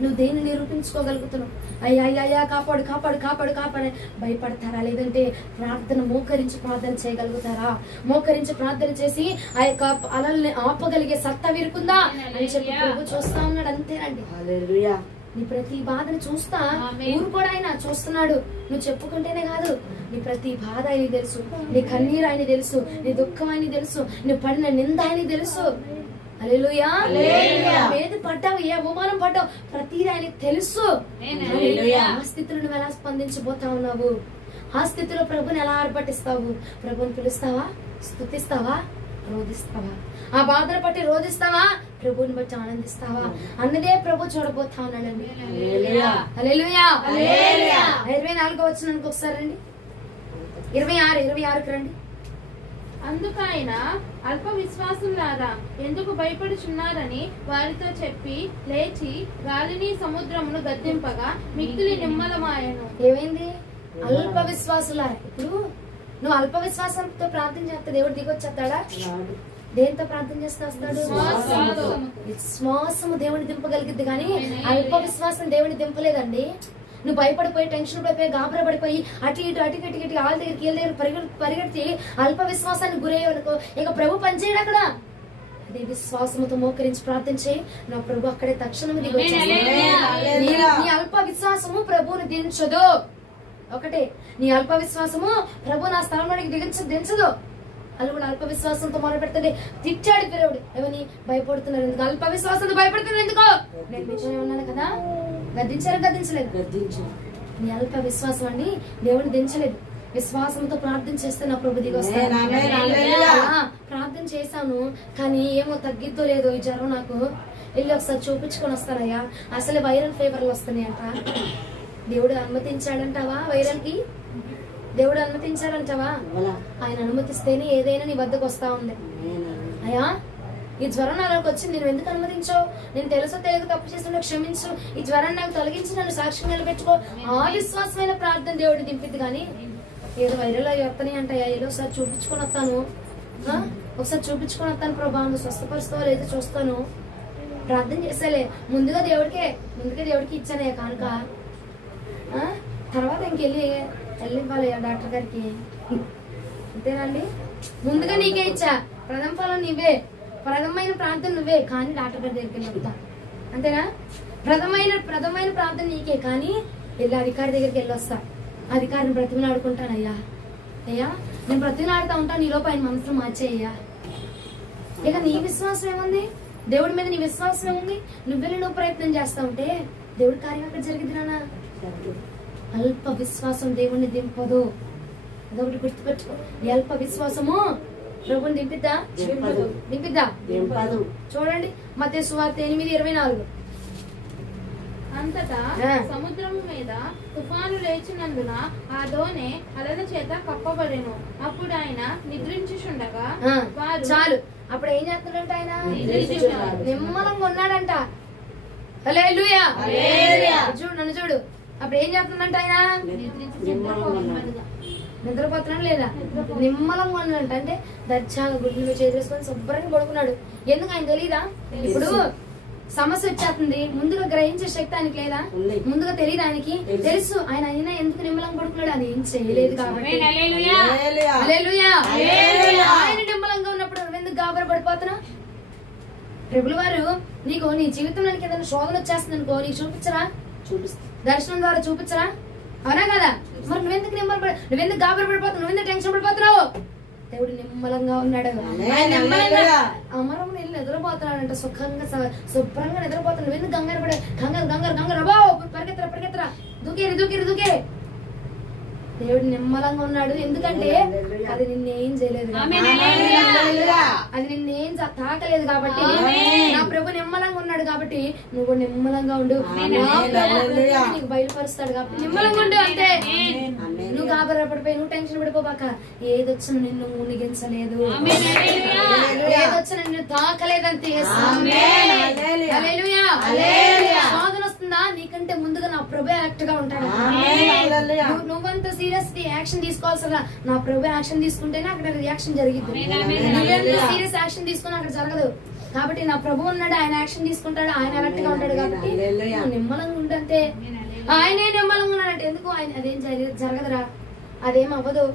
నువ్వు దేన్ని నిరూపించుకోగలుగుతున్నావు? అయ్యా అయ్యా కాపాడు కాపాడు కాపాడు కాపాడు భయపడతారా? లేదంటే ప్రార్థన మోకరించి ప్రార్థన చేయగలుగుతారా? మోకరించి ప్రార్థన చేసి ఆ యొక్క అలల్ని ఆపగలిగే సత్తా వీరుకుందా అని చెప్పి ప్రభు చూస్తా ఉన్నాడు అంతేనండి. నీ ప్రతి బాధను చూస్తా ఊరు కూడా ఆయన చూస్తున్నాడు. నువ్వు చెప్పుకుంటేనే కాదు, నీ ప్రతి బాధ ఆయన తెలుసు, నీ కన్నీరు ఆయన తెలుసు, నీ దుఃఖం ఆయన తెలుసు, నువ్వు పడిన నింద ఆయన తెలుసు. హల్లెలూయా. ఏది పడ్డావు, ఏ అవమానం పడ్డావు, ప్రతిదీ ఆయనకి తెలుసు. ఆ స్థితిలో నువ్వు ఎలా స్పందించబోతా ఉన్నావు? ఆ స్థితిలో ప్రభుని ఎలా ఆర్భటిస్తావు? ప్రభుని పిలుస్తావా? స్తుతిస్తావా? రోధిస్తావా? ఆ బాధను బట్టి రోధిస్తావా? ప్రభుని బట్టి ఆనందిస్తావా అన్నదే ప్రభు చూడబోతా ఉన్నాడండి. హల్లెలూయా. 24వ వచనానికి ఒకసారి రండి. 26కి రండి. అందుకైన అల్ప విశ్వాసులారా ఎందుకు భయపడుచున్నారని వారితో చెప్పి లేచి గాలిని సముద్రమును గద్దింపగా మిక్కిలి నిమ్మలమాయెను. ఏమైంది? అల్ప విశ్వాసులారా. ఇప్పుడు నువ్వు అల్ప విశ్వాసంతో ప్రార్థన చేస్తే దేవుడు దిగొచ్చేస్తాడా? దేంతో ప్రార్థన చేస్తే వస్తాడు? విశ్వాసము దేవుని దింపగలిగిద్ది కానీ అల్ప విశ్వాసం దేవుని దింపలేదండి. నువ్వు భయపడిపోయి, టెన్షన్ పడిపోయి, గాబరా పడిపోయి అటు ఇటు వాళ్ళ దగ్గరికి వీళ్ళ దగ్గర పరిగెడితే అల్ప విశ్వాసాన్ని గురయ్యనుకో, ఇక ప్రభు పనిచేయడు అక్కడ. అదే విశ్వాసముతో మోకరించి ప్రార్థన చేయి, నా ప్రభు అక్కడే తక్షణం దిగొచ్చేస్తాడు. నీ అల్ప విశ్వాసము ప్రభువుని దించదు. ఒకటే, నీ అల్ప విశ్వాసము ప్రభు నా స్థలంలోనికి దించదు. వాళ్ళు కూడా అల్ప విశ్వాసంతో మొదలు పెడుతుంది. తిట్టాడు పిరవుడు, ఏమని? భయపడుతున్నారు ఎందుకు? అల్ప విశ్వాసంతో భయపడుతున్నారు ఎందుకో? నేను మీతోనే ఉన్నాను కదా. గద్దించలేదు. నీ అల్ప విశ్వాసం అండి దేవుని దించలేదు. విశ్వాసంతో ప్రార్థన చేస్తే నా ప్రభు దిగి వస్తాడు. ప్రార్థన ప్రార్థన చేశాను, కానీ ఏమో తగ్గిద్దో లేదో ఈ జ్వరం, నాకు వెళ్ళి ఒకసారి చూపించుకొని వస్తానయ్యా, అసలు వైరల్ ఫీవర్లు వస్తున్నాయంట. దేవుడు అనుమతించాడంటావా? వైరల్ కి దేవుడు అనుమతించాడంటావా? ఆయన అనుమతిస్తేనే ఏదైనా నీ వద్దకు వస్తా ఉంది. అయ్యా ఈ జ్వరం నాలోకి వచ్చింది, నేను ఎందుకు అనుమతించావు? నేను తెలుసో తెలియదు తప్పు చేస్తున్నా, క్షమించు, ఈ జ్వరాన్ని నాకు తొలగించి నన్ను సాక్షి నిలబెట్టుకో. ఆ విశ్వాసమైన ప్రార్థన దేవుడు దింపిద్ది. కానీ ఏదో వైరల్ అయ్యి వస్తానే అంటయ్యా, ఏదో ఒకసారి చూపించుకొని వస్తాను, ఒకసారి చూపించుకొని వస్తాను ప్రభా, నువ్వు స్వస్థపరుస్తావో లేదో చూస్తాను, ప్రార్థన చేసేలే. ముందుగా దేవుడికి ఇచ్చానే కానుక, తర్వాత వెళ్ళివ్వాలి డాక్టర్ గారికి. అంతేనండి, ముందుగా నీకే ఇచ్చా, ప్రథమ ఫలం నీవే, ప్రథమైన ప్రార్థన నువ్వే, కానీ డాక్టర్ గారి దగ్గరికి వెళ్తా. అంతేనా? ప్రథమైన ప్రార్థన నీకే, కానీ వెళ్ళి అధికారి దగ్గరికి వెళ్ళొస్తా, అధికారిని బ్రతిమలాడుకుంటానయ్యా. అయ్యా నేను బ్రతిమలాడుతూ ఉంటాను, ఈలోపు ఆయన మనసులో మార్చేయ్యా. ఇక నీ విశ్వాసం ఏముంది? దేవుడి మీద నీ విశ్వాసం ఏముంది? నువ్వు ప్రయత్నం చేస్తా ఉంటే దేవుడి కార్యం అక్కడ జరిగింది నాన్న. అల్ప విశ్వాసం దేవుణ్ణి దింపదు, అదొకటి గుర్తుపెట్టుకో. అల్ప విశ్వాసము ప్రభుని దింపిద్దా? చూడండి మత్తయి సువార్త 8:24. అంతటా సముద్రం మీద తుఫాను లేచినందున ఆ దోణి అలల చేత కప్పబడెను. అప్పుడు ఆయన నిద్రించుచుండగా వారు చాలు. అప్పుడు ఏం చేస్తున్నాడంట? ఆయన నిమ్మలంగా ఉన్నాడంట. హల్లెలూయా. చూడు, నన్ను చూడు. అప్పుడు ఏం చేస్తుందంట? ఆయన నిద్రపోతున్నాడు లేదా? నిమ్మలంగా ఉన్నాడంట. అంటే దర్జాగా గుడ్లు చేసేసుకొని శుభ్రంగా పడుకున్నాడు. ఎందుకు ఆయన తెలీదా? ఇప్పుడు సమస్య వచ్చేస్తుంది, ముందుగా గ్రహించే శక్తి ఆయనకి లేదా? ముందుగా తెలియదు ఆయనకి? తెలుసు. ఆయన అయినా ఎందుకు నిమ్మలంగా పడుకున్నాడు? అది ఏం చేయలేదు కాబట్టి. ఆయన నిమ్మలంగా ఉన్నప్పుడు నువ్వెందుకు గాబర పడిపోతున్నావు? ప్రభుల వారు నీకు నీ జీవితంలోనికి ఏదైనా శోధన వచ్చేస్తుంది అనుకో, నీకు చూపించరా? దర్శనం ద్వారా చూపించరా? అవునా కదా? మరి నువ్వెందుకు గాబర పడిపోతున్నావు? నువ్వెందుకు టెన్షన్ పడిపోతున్నావు? దేవుడు నిమ్మలంగా ఉన్నాడు. అమరం వెళ్ళి నిద్రపోతున్నాడంట, సుఖంగా శుభ్రంగా నిద్రపోతున్నాడు. నువ్వెందుకు గంగారు అబ్బో పరిగెత్తరా దూకేరి. దేవుడు నిమ్మలంగా ఉన్నాడు. ఎందుకంటే అది నిన్నేం చేయలేదు, అది నిన్నేం తాకలేదు కాబట్టి. నా ప్రభు నిమ్మలంగా ఉన్నాడు కాబట్టి నువ్వు నిమ్మలంగా ఉండు. నీకు బయలుపరుస్తాడు కాబట్టి నిమ్మలంగా ఉండు. అంతే. నువ్వు గాబరా పడిపోయి నువ్వు టెన్షన్ పడిపోబాక. ఏదొచ్చిన నిన్ను మునిగించలేదు, ఏదొచ్చిన నిన్ను తాకలేదంతే. శోధన వస్తుందా? నీకంటే ముందుగా నా ప్రభు యాక్ట్ గా ఉంటాడు. నువ్వంత సీరియస్ యాక్షన్ తీసుకోవాల్సిన నా ప్రభు యాక్షన్ తీసుకుంటేనే అక్కడ రియాక్షన్ జరిగింది. సీరియస్ యాక్షన్ తీసుకుని అక్కడ జరగదు. కాబట్టి నా ప్రభు ఉన్నాడు, ఆయన యాక్షన్ తీసుకుంటాడు, ఆయన అలర్ట్ గా ఉంటాడు. కాబట్టి నిమ్మలంగా ఉండంతే. ఆయనే నిమ్మలంగా ఉన్నాడంటే ఎందుకు? ఆయన అదేం జరగదురా, అదేం అవ్వదు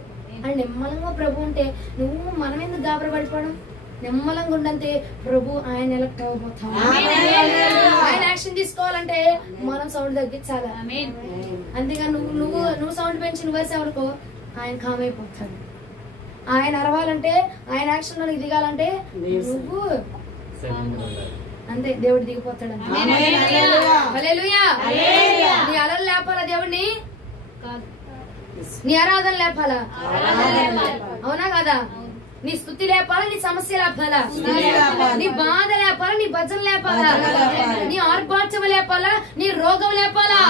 అని నిమ్మలంగా ప్రభు ఉంటే నువ్వు మనం ఎందుకు గాబర పడిపోవడం? నిమ్మలంగా ఉండంతే ప్రభు ఆయన ఎలక్ట్ అవ్వబోతాం. ఆయన యాక్షన్ తీసుకోవాలంటే మనం సౌండ్ తగ్గించాలి. అంతేగా నువ్వు సౌండ్ పెంచి నువ్వు వరుకో ఆయన కామ్ అయిపోతాడు. ఆయన అరవాలంటే, ఆయన యాక్షన్ లోకి దిగాలంటే నువ్వు అంతే, దేవుడు దిగిపోతాడు. హల్లెలూయా. నీ అలలు లేపాలా దేవుడిని? నీ ఆరాధన లేపాలా? అవునా కదా? నీ స్థుతి లేపాలా? నీ సమస్య లేపాలా? నీ బాధ లేపాలా? నీ భజన లేపాలా? నీ ఆర్భాటం లేపాలా? నీ రోగం లేపాలా?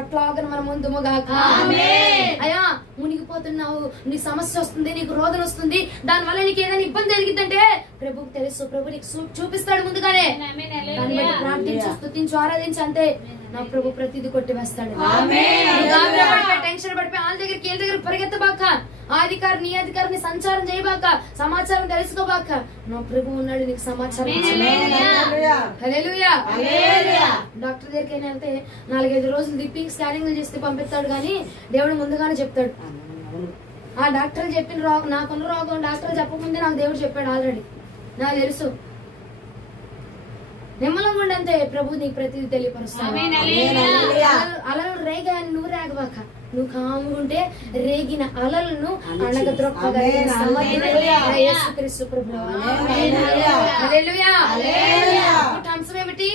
అట్లాగా మన ముందుగాక. అయ్యా మునిగిపోతున్నావు, నీ సమస్య వస్తుంది, నీకు రోదన వస్తుంది, దాని వల్ల నీకు ఏదైనా ఇబ్బంది జరిగిద్దంటే ప్రభుకు తెలుసు, ప్రభు నీకు చూపిస్తాడు ముందుగానే. దాన్ని బట్టి ప్రార్థించు, స్తుతించు, ఆరాధించు. అంతే, నా ప్రభు ప్రతిదీ కొట్టి వేస్తాడు. టెన్షన్ పడిపోయి వాళ్ళ దగ్గరికి వీళ్ళ దగ్గర పరిగెత్తబాక. ఆ అధికారి నీ అధికారిని సంచారం చేయబాక, సమాచారం తెలుసుకోబాక. నా ప్రభు ఉన్నాడు, నీకు సమాచారం. హల్లెలూయా. డాక్టర్ దగ్గరికి వెళ్తే 4-5 రోజులు దిప్పి స్కానింగ్ చేస్తే పంపిస్తాడు, కానీ దేవుడు ముందుగానే చెప్తాడు. ఆ డాక్టర్ చెప్పిన రోగం, నాకున్న రోగం డాక్టర్ చెప్పకముందే నాకు దేవుడు చెప్పాడు ఆల్రెడీ, నాకు తెలుసు. నిమ్మలంగా ఉండంతే ప్రభు నీకు ప్రతిదీ తెలియపరుస్తాడు. అలలు రేగా అని నువ్వు రేగబాక. నువ్వు కాముకుంటే రేగిన అలలను అణగద్రొక్కగలిగిన యేసుక్రీస్తు ప్రభువు. హల్లెలూయా. అంశం ఏమిటి?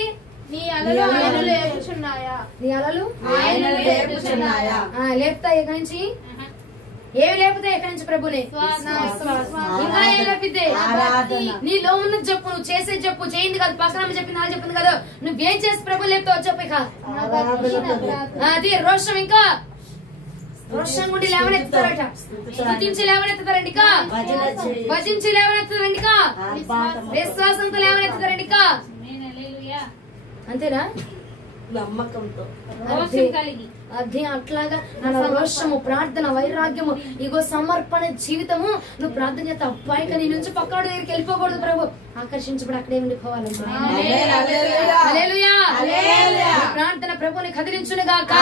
నీ అలలు ఆయన లేపుచున్నాయా? నీ అలలు ఆయన లేపుతాయి. ఇక నుంచి ఏమి లేకపోతే ఎక్కడి నుంచి ప్రభుని ఇంకా ఏం లేపితే నీలో ఉన్నది చెప్పు, నువ్వు చేసేది చెప్పు, చేయింది కాదు, పక్కన చెప్పింది నాకు చెప్పింది కదా, నువ్వేం చేసి ప్రభు లేపుతావు చెప్పు. ఇక అది రోషం, ఇంకా రోషం గుండి లేవనెత్తారట, స్తుతించి లేవనెత్తారండి, ఇక భజించి లేవనెత్తారండి, ఇక విశ్వాసంతో లేవనెత్తారండి, ఇక అంతేనా నమ్మకంతో అది అట్లాగా మన రోషము, ప్రార్థన, వైరాగ్యము, ఇగో సమర్పణ జీవితము. నువ్వు ప్రార్థన చేస్తే అబ్బాయిక నీ నుంచి పక్కన దగ్గరికి వెళ్ళిపోకూడదు, ప్రభు ఆకర్షించబడి అక్కడే ఉండిపోవాలంటే ప్రార్థన ప్రభుని కదిలించును గాక,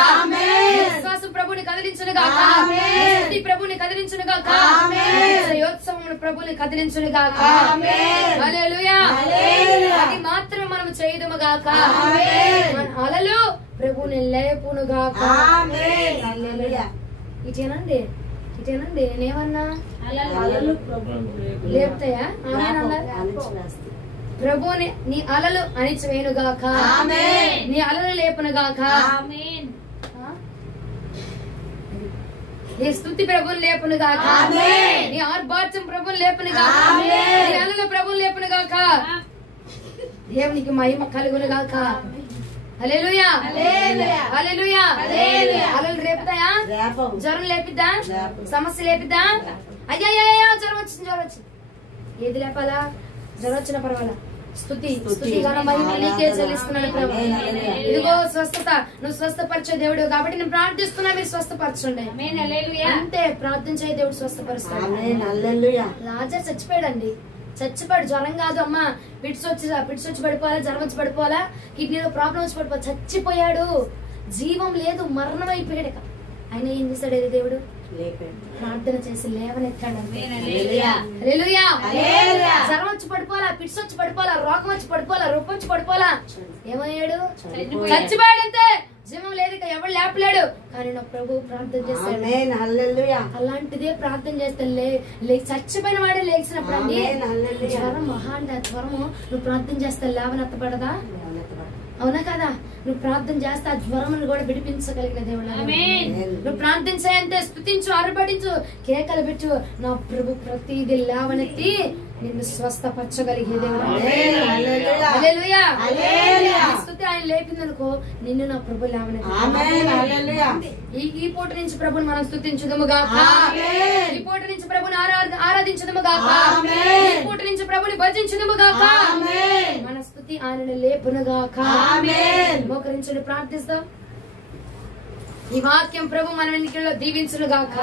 విశ్వాసం ప్రభుని కదిలించును గాక, ప్రభుని కదిలించును గాక, యోత్సవమును ప్రభుని కదిలించును గాక. హల్లెలూయా. అది మాత్రమే మనం చేయదుము గాక. అలలు ప్రభుని లేపును గాక. ఇటేనండి, ఇటేనండి, నేనేమన్నా లేపుతాయా? ప్రభుని నీ అలలు అణిచివేయును గాక, నీ అలలు లేపును గాక, నీ స్తుతి ప్రభుని లేపును గాక, నీ ఆర్భాట్యం ప్రభుని లేపును గాక, నీ అలలు ప్రభుని లేపును గాక. దేవునికి మహిమ కలుగును గాక. హల్లెలూయా, హల్లెలూయా. అలలు రేపుతాయా? జ్వరం లేపిద్దా? సమస్య లేపిద్దా? అయ్యా జ్వరం వచ్చింది, జ్వరం వచ్చింది, ఏది లేపాలా? జ్వరం వచ్చిన పర్వాలా, స్తుతి గాన మహిమ నీకే చెల్లిస్తున్నాను ప్రభు. ఇదిగో స్వస్థత, నువ్వు స్వస్థపరిచే దేవుడు కాబట్టి నేను ప్రార్థిస్తున్నా, మీరు స్వస్థపరచండి అంటే ప్రార్థన చేయ దేవుడు స్వస్థపరుస్తాడు. లాజర్ చచ్చిపోయాడండి, చచ్చిపోయాడు. జ్వరం కాదు అమ్మా, పిట్స్ వచ్చి పడిపోవాలా, జ్వరం వచ్చి పడిపోవాలా, కిడ్నీలో ప్రాబ్లం వచ్చి పడిపోవాలి, చచ్చిపోయాడు. జీవం లేదు, మరణం అయిపోయాడు. ఆయన ఏం చేశాడు దేవుడు? ప్రార్థన చేసి లేవనెత్తాడు. జ్వరం వచ్చి పడిపోవాలా, పిట్స్ వచ్చి పడిపోవాలా, రోగం వచ్చి పడిపోవాలా, రొప్ప వచ్చి పడిపోవాలా, ఏమయ్యాడు? చచ్చిపోయాడు అంతే. జీవం లేదు, ఇక ఎవరు లేపలేడు. కానీ నా ప్రభు ప్రార్థన చేస్తాడు. అలాంటిదే ప్రార్థన చేస్తే చచ్చిపోయిన వాడే లేచినప్పుడు అండి, జ్వరం మహాండ జ్వరము నువ్వు ప్రార్థన చేస్తే లేవనెత్తబడదా? అవునా కదా? నువ్వు ప్రార్థన చేస్తే ఆ జ్వరమును కూడా విడిపించగలిగిన దేవుడు. నువ్వు ప్రార్థన చేయంతే, స్తుతించు, అరబడించు, కేకలు పెట్టు, నా ప్రభు ప్రతిదీ లేవనెత్తి నిన్ను స్వస్థపరచగలిగే దేవుడు. హల్లెలూయా. స్తుతి ఆయన లేపిందనుకో, నిన్ను నా ప్రభు లేవనెత్తి. ఈ పూట నుంచి ప్రభుని మనం స్తుతించుదము గాక, ఈ పూట నుంచి ప్రభుని ఆరాధించుదము గాక, ఈ పూట నుంచి ప్రభుని భజించుదము గాక, మన స్తుతి ఆయనను లేపును గాక. మోకరించుని ప్రార్థిస్తాం. ఈ వాక్యం ప్రభు మన ఎన్నికల్లో దీవించును గాక.